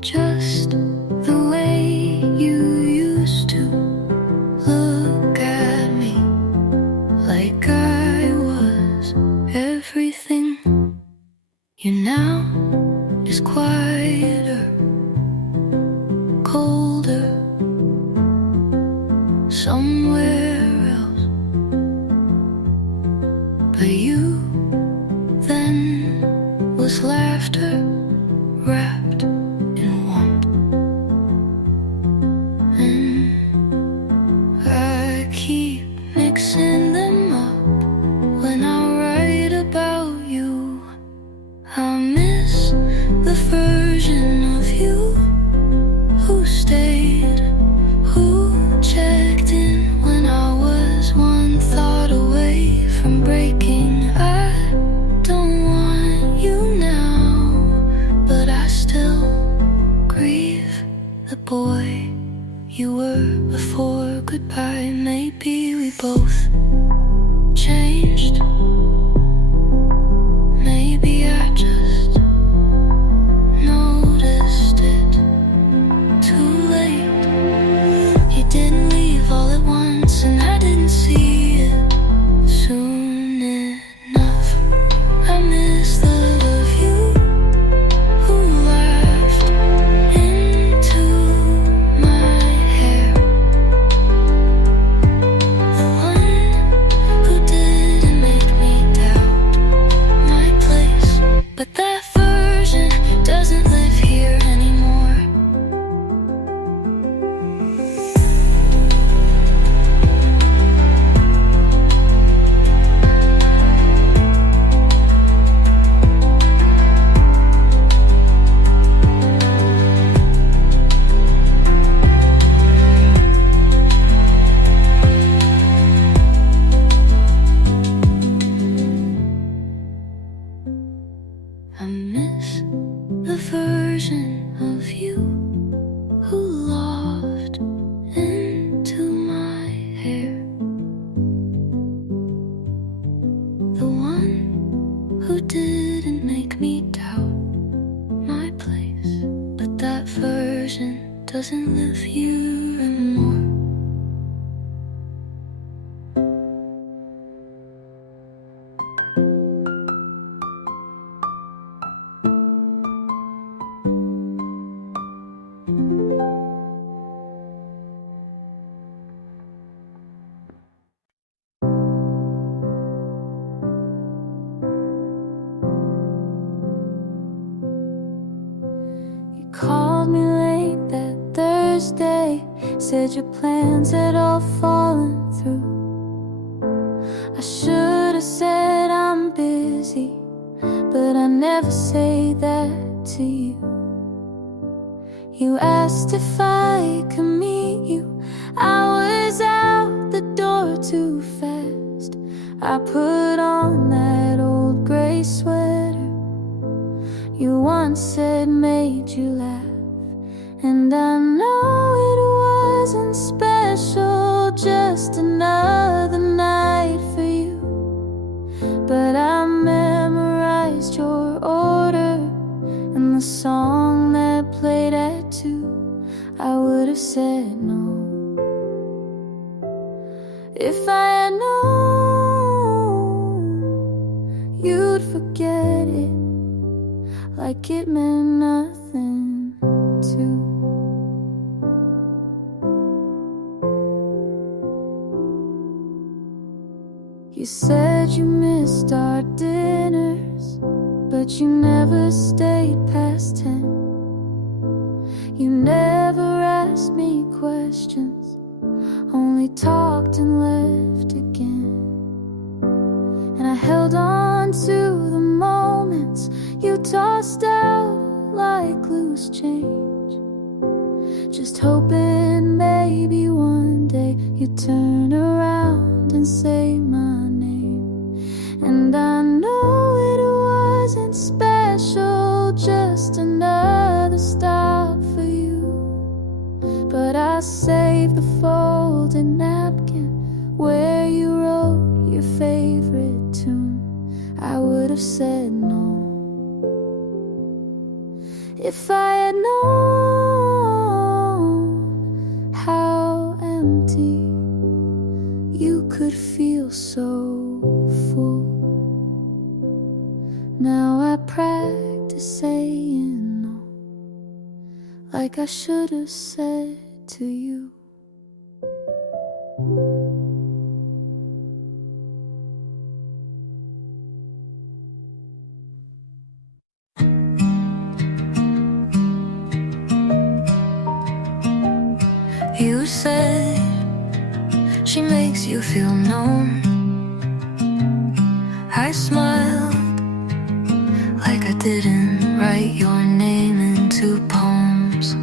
Just the way you used to look at me, like I was everything. You now is quieter, colder, somewhere else. But you then was laughter wrapped in warmth. And I keep mixing them up when I write about you. I miss the version of you who stayed, who checked in when I was one thought away from breaking. I don't want you now, but I still grieve the boy you were before goodbye. Maybe we both changed. Maybe I just noticed it too late. You didn't leave all at once, and I didn't see it soon enough. I miss the look of you who laughed into my hair, the one who didn't make doesn't live here anymore. Called me late that Thursday, said your plans had all fallen through. I should have said I'm busy, but I never say that to you. You asked if I could meet you, I was out the door too fast. I put on that old gray sweater you once said made you laugh. And I know it wasn't special, just another night for you. But I memorized your order and the song that played at 2. I would have said no if I had known you'd forget it like it meant nothing to. You said you missed our dinners, but you never stayed past 10. You never asked me questions, only talked and left again. And I held on to the moments you tossed out like loose change, just hoping maybe one day you'd turn around and say my name. And I know it wasn't special, just another stop for you. But I saved the folded napkin where you wrote your favorite tune. I would have said no if I had known how empty you could feel so full. Now I practice saying no, like I should have said to you. You said she makes you feel known. I smiled like I didn't write your name into poems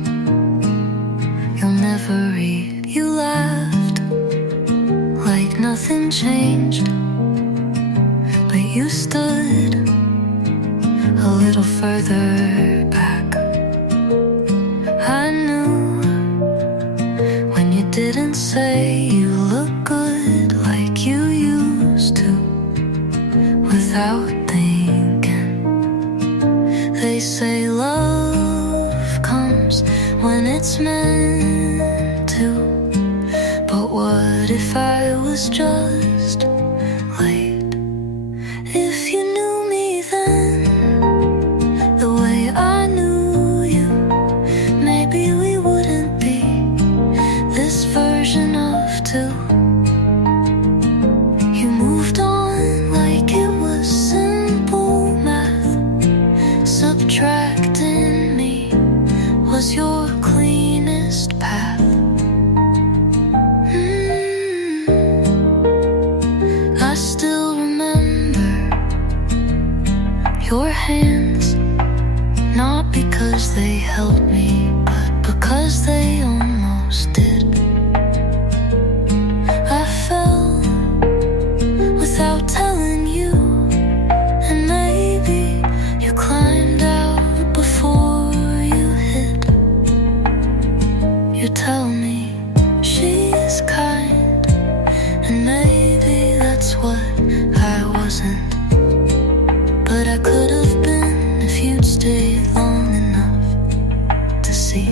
you'll never read. You laughed like nothing changed, but you stood a little further back. I knew didn't say you look good like you used to without thinking. They say love comes when it's meant to, but what if I was just late? If you knew me then the way I knew you, maybe we wouldn't be this version of 2. You moved on like it was simple math. Subtracting me was your cleanest path. I still remember your hands, not because they held me, but because they almost did. I fell without telling you, and maybe you climbed out before you hid. You tell me she's kind, and maybe that's what I wasn't. But I could have been if you'd stayed long enough to see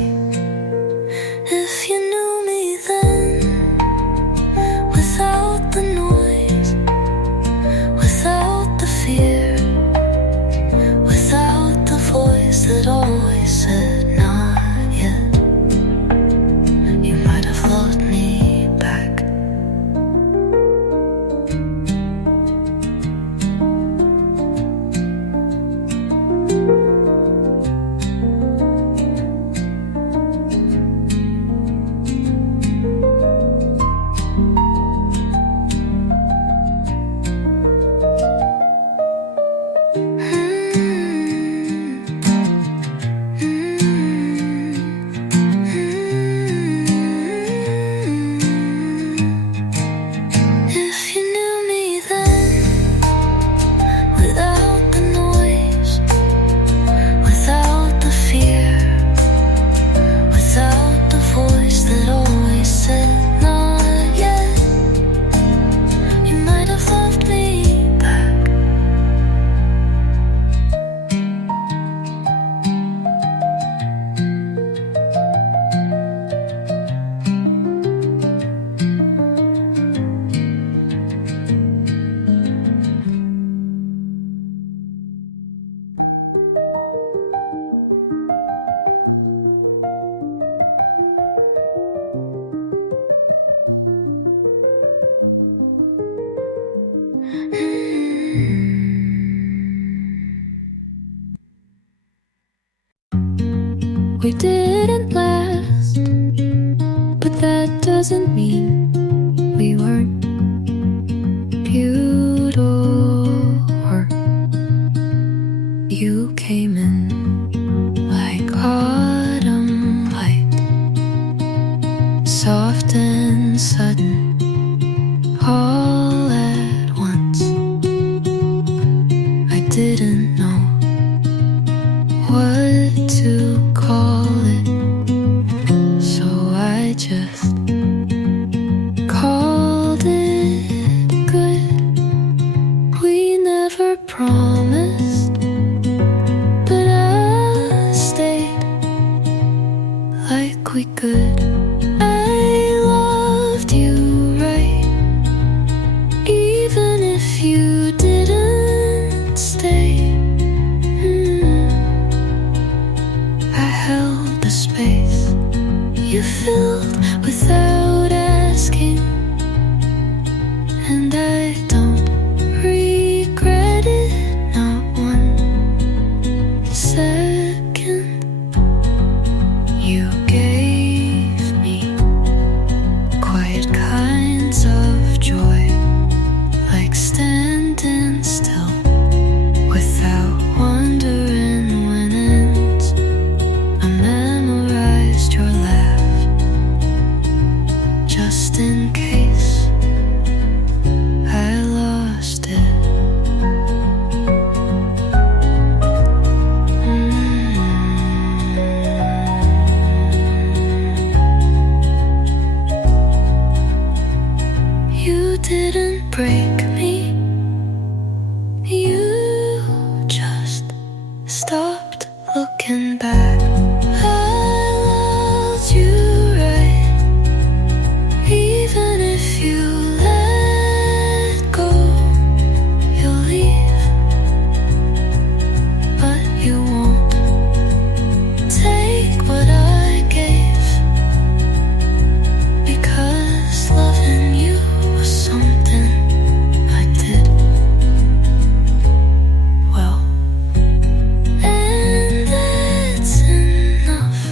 doesn't mean we weren't pure. You came in like autumn light, soft and sudden, all at once. I didn't know what to call it, so I just called it good. We never promised, but I stayed like we could. I loved you right, even if you didn't stay. I held the space you filled without asking, and I don't regret it, not one second. You gave me quiet kinds of joy, like standing still without wondering when ends. I memorized your laugh just in case I lost it. You didn't break me, you just stopped looking back. I loved you right, even if you let go. You'll leave, but you won't take what I gave, because loving you was something I did well, and that's enough.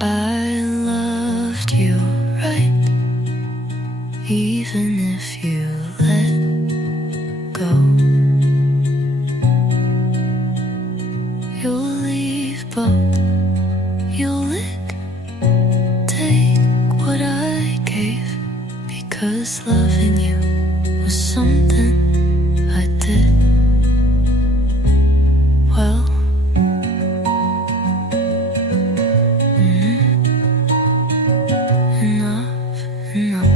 I loved you right, even if you let go. You'll leave, but you'll take what I gave, because loving you was something I did well. Enough, enough.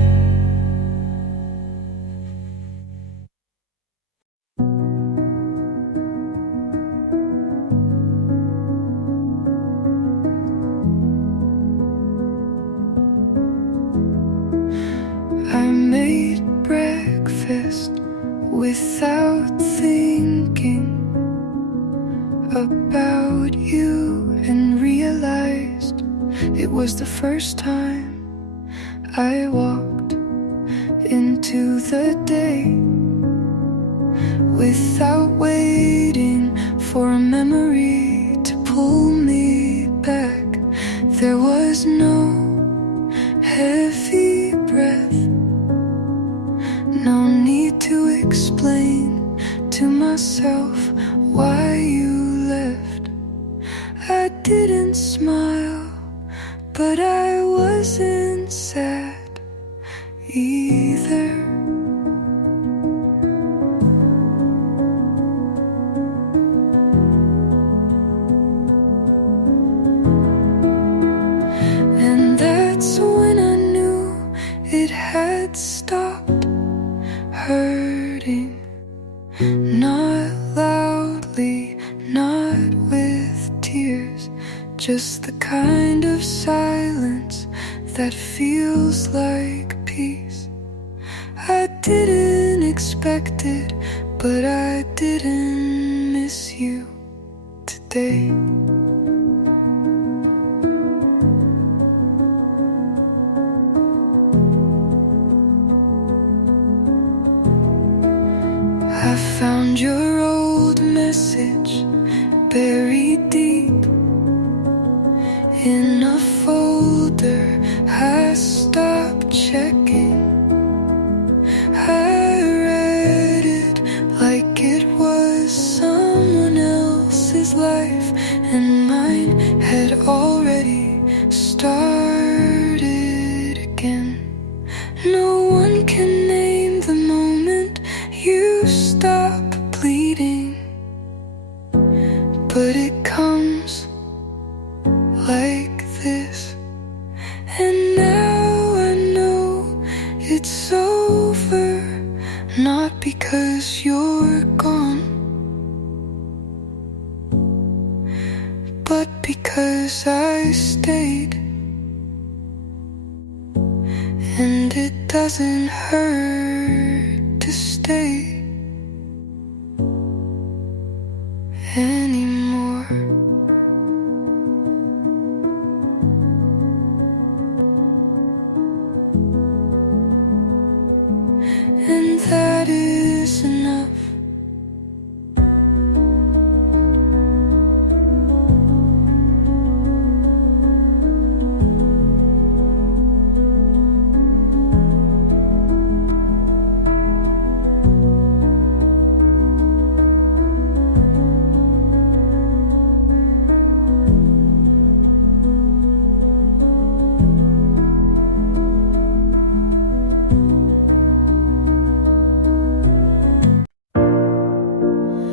I made breakfast without thinking about you, and realized it was the first time I walked into the day without waiting for a memory to pull me back. There was no heavy breath, no need to explain to myself why you left. I didn't smile, but I wasn't sad either. And that's when I knew it had stopped hurting. Not loudly, not with tears, just the kind of silence that feels like peace. I didn't expect it, but I didn't miss you today. I found your old message buried deep in a folder. I stopped checking. I read it like it was someone else's life, and mine had already started again. No one can name the moment you stop bleeding, but it comes like this. And now I know it's over, not because you're gone, but because I stayed. And it doesn't hurt to stay anymore. And that is enough.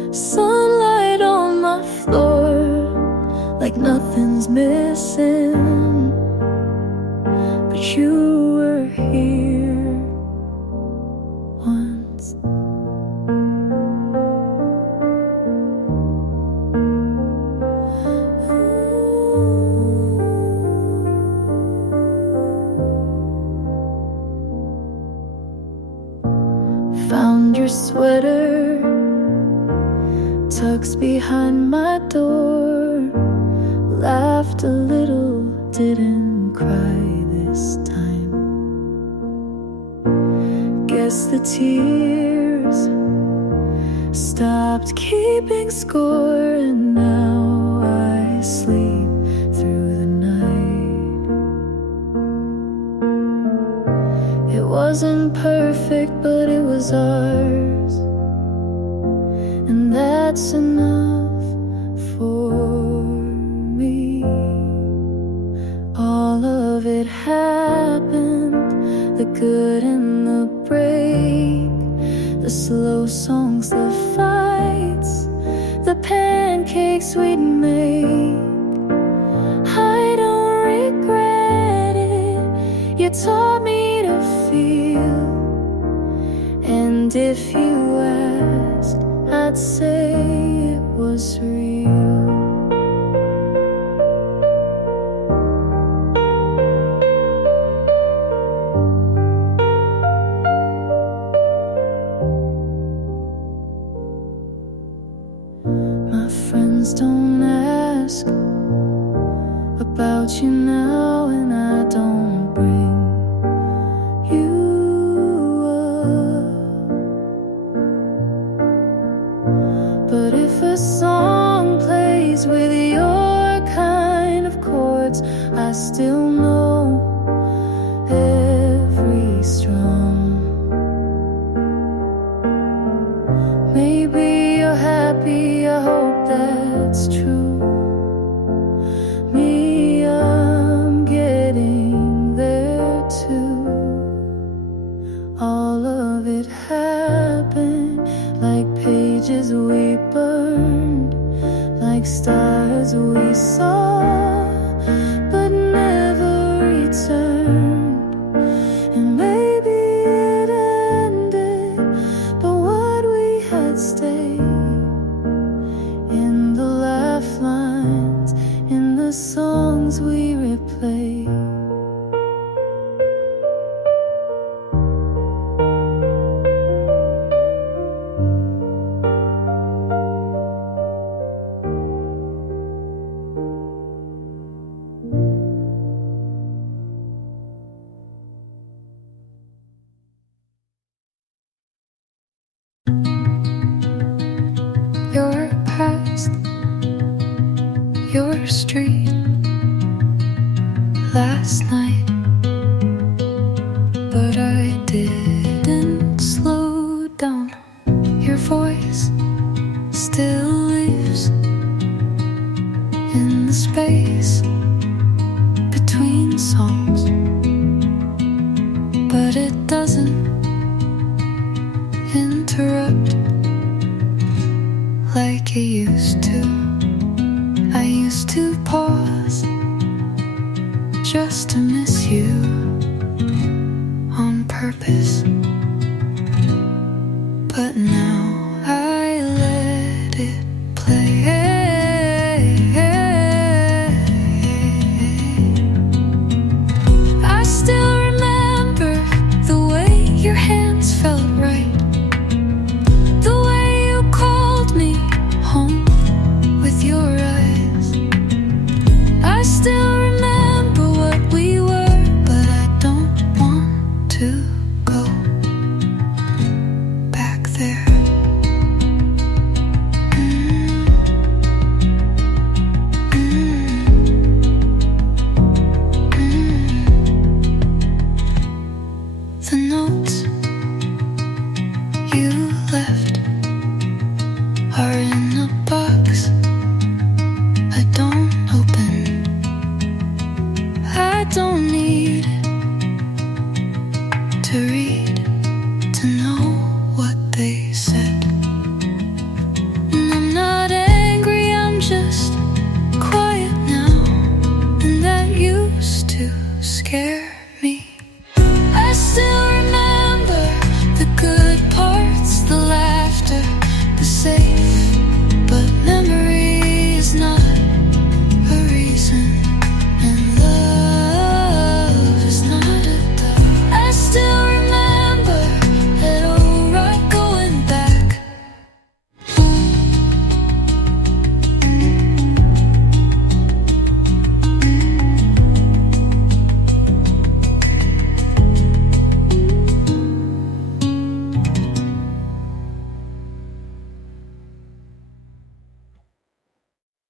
Sunlight on my floor, like nothing's missing, but you were here once. Found your sweater tucked behind my door, laughed a little, didn't cry this time. Guess the tears stopped keeping score, and now I sleep through the night. It wasn't perfect, but it was ours, and that's enough for me. All of it happened, the good and the break, the slow songs, the fights, the pancakes we'd make. I don't regret it, you taught me to feel. And if you asked, I'd say it was real. My friends don't ask about you now, and I don't bring you up. But if a song plays with your kind of chords, I still know every strum. Maybe you're happy, I hope that's true. Me, I'm getting there too. All of it happened like pages we burned, like stars we saw but never returned. And maybe it ended, but what we had stayed in the laugh lines, in the songs we replayed. street last night, but I didn't slow down. Your voice still lives in the space between songs, but it doesn't interrupt like it used to. I used to pause just to miss you on purpose, but now I let it play. I still remember the way your hands felt right, the way you called me home with your eyes. I still remember what we were, but I don't want to go back there. The notes you left are in a box I don't open. I don't need to read to know what they said. And I'm not angry, I'm just quiet now, and that used to scare me. I still remember the good parts, the laughter, the safe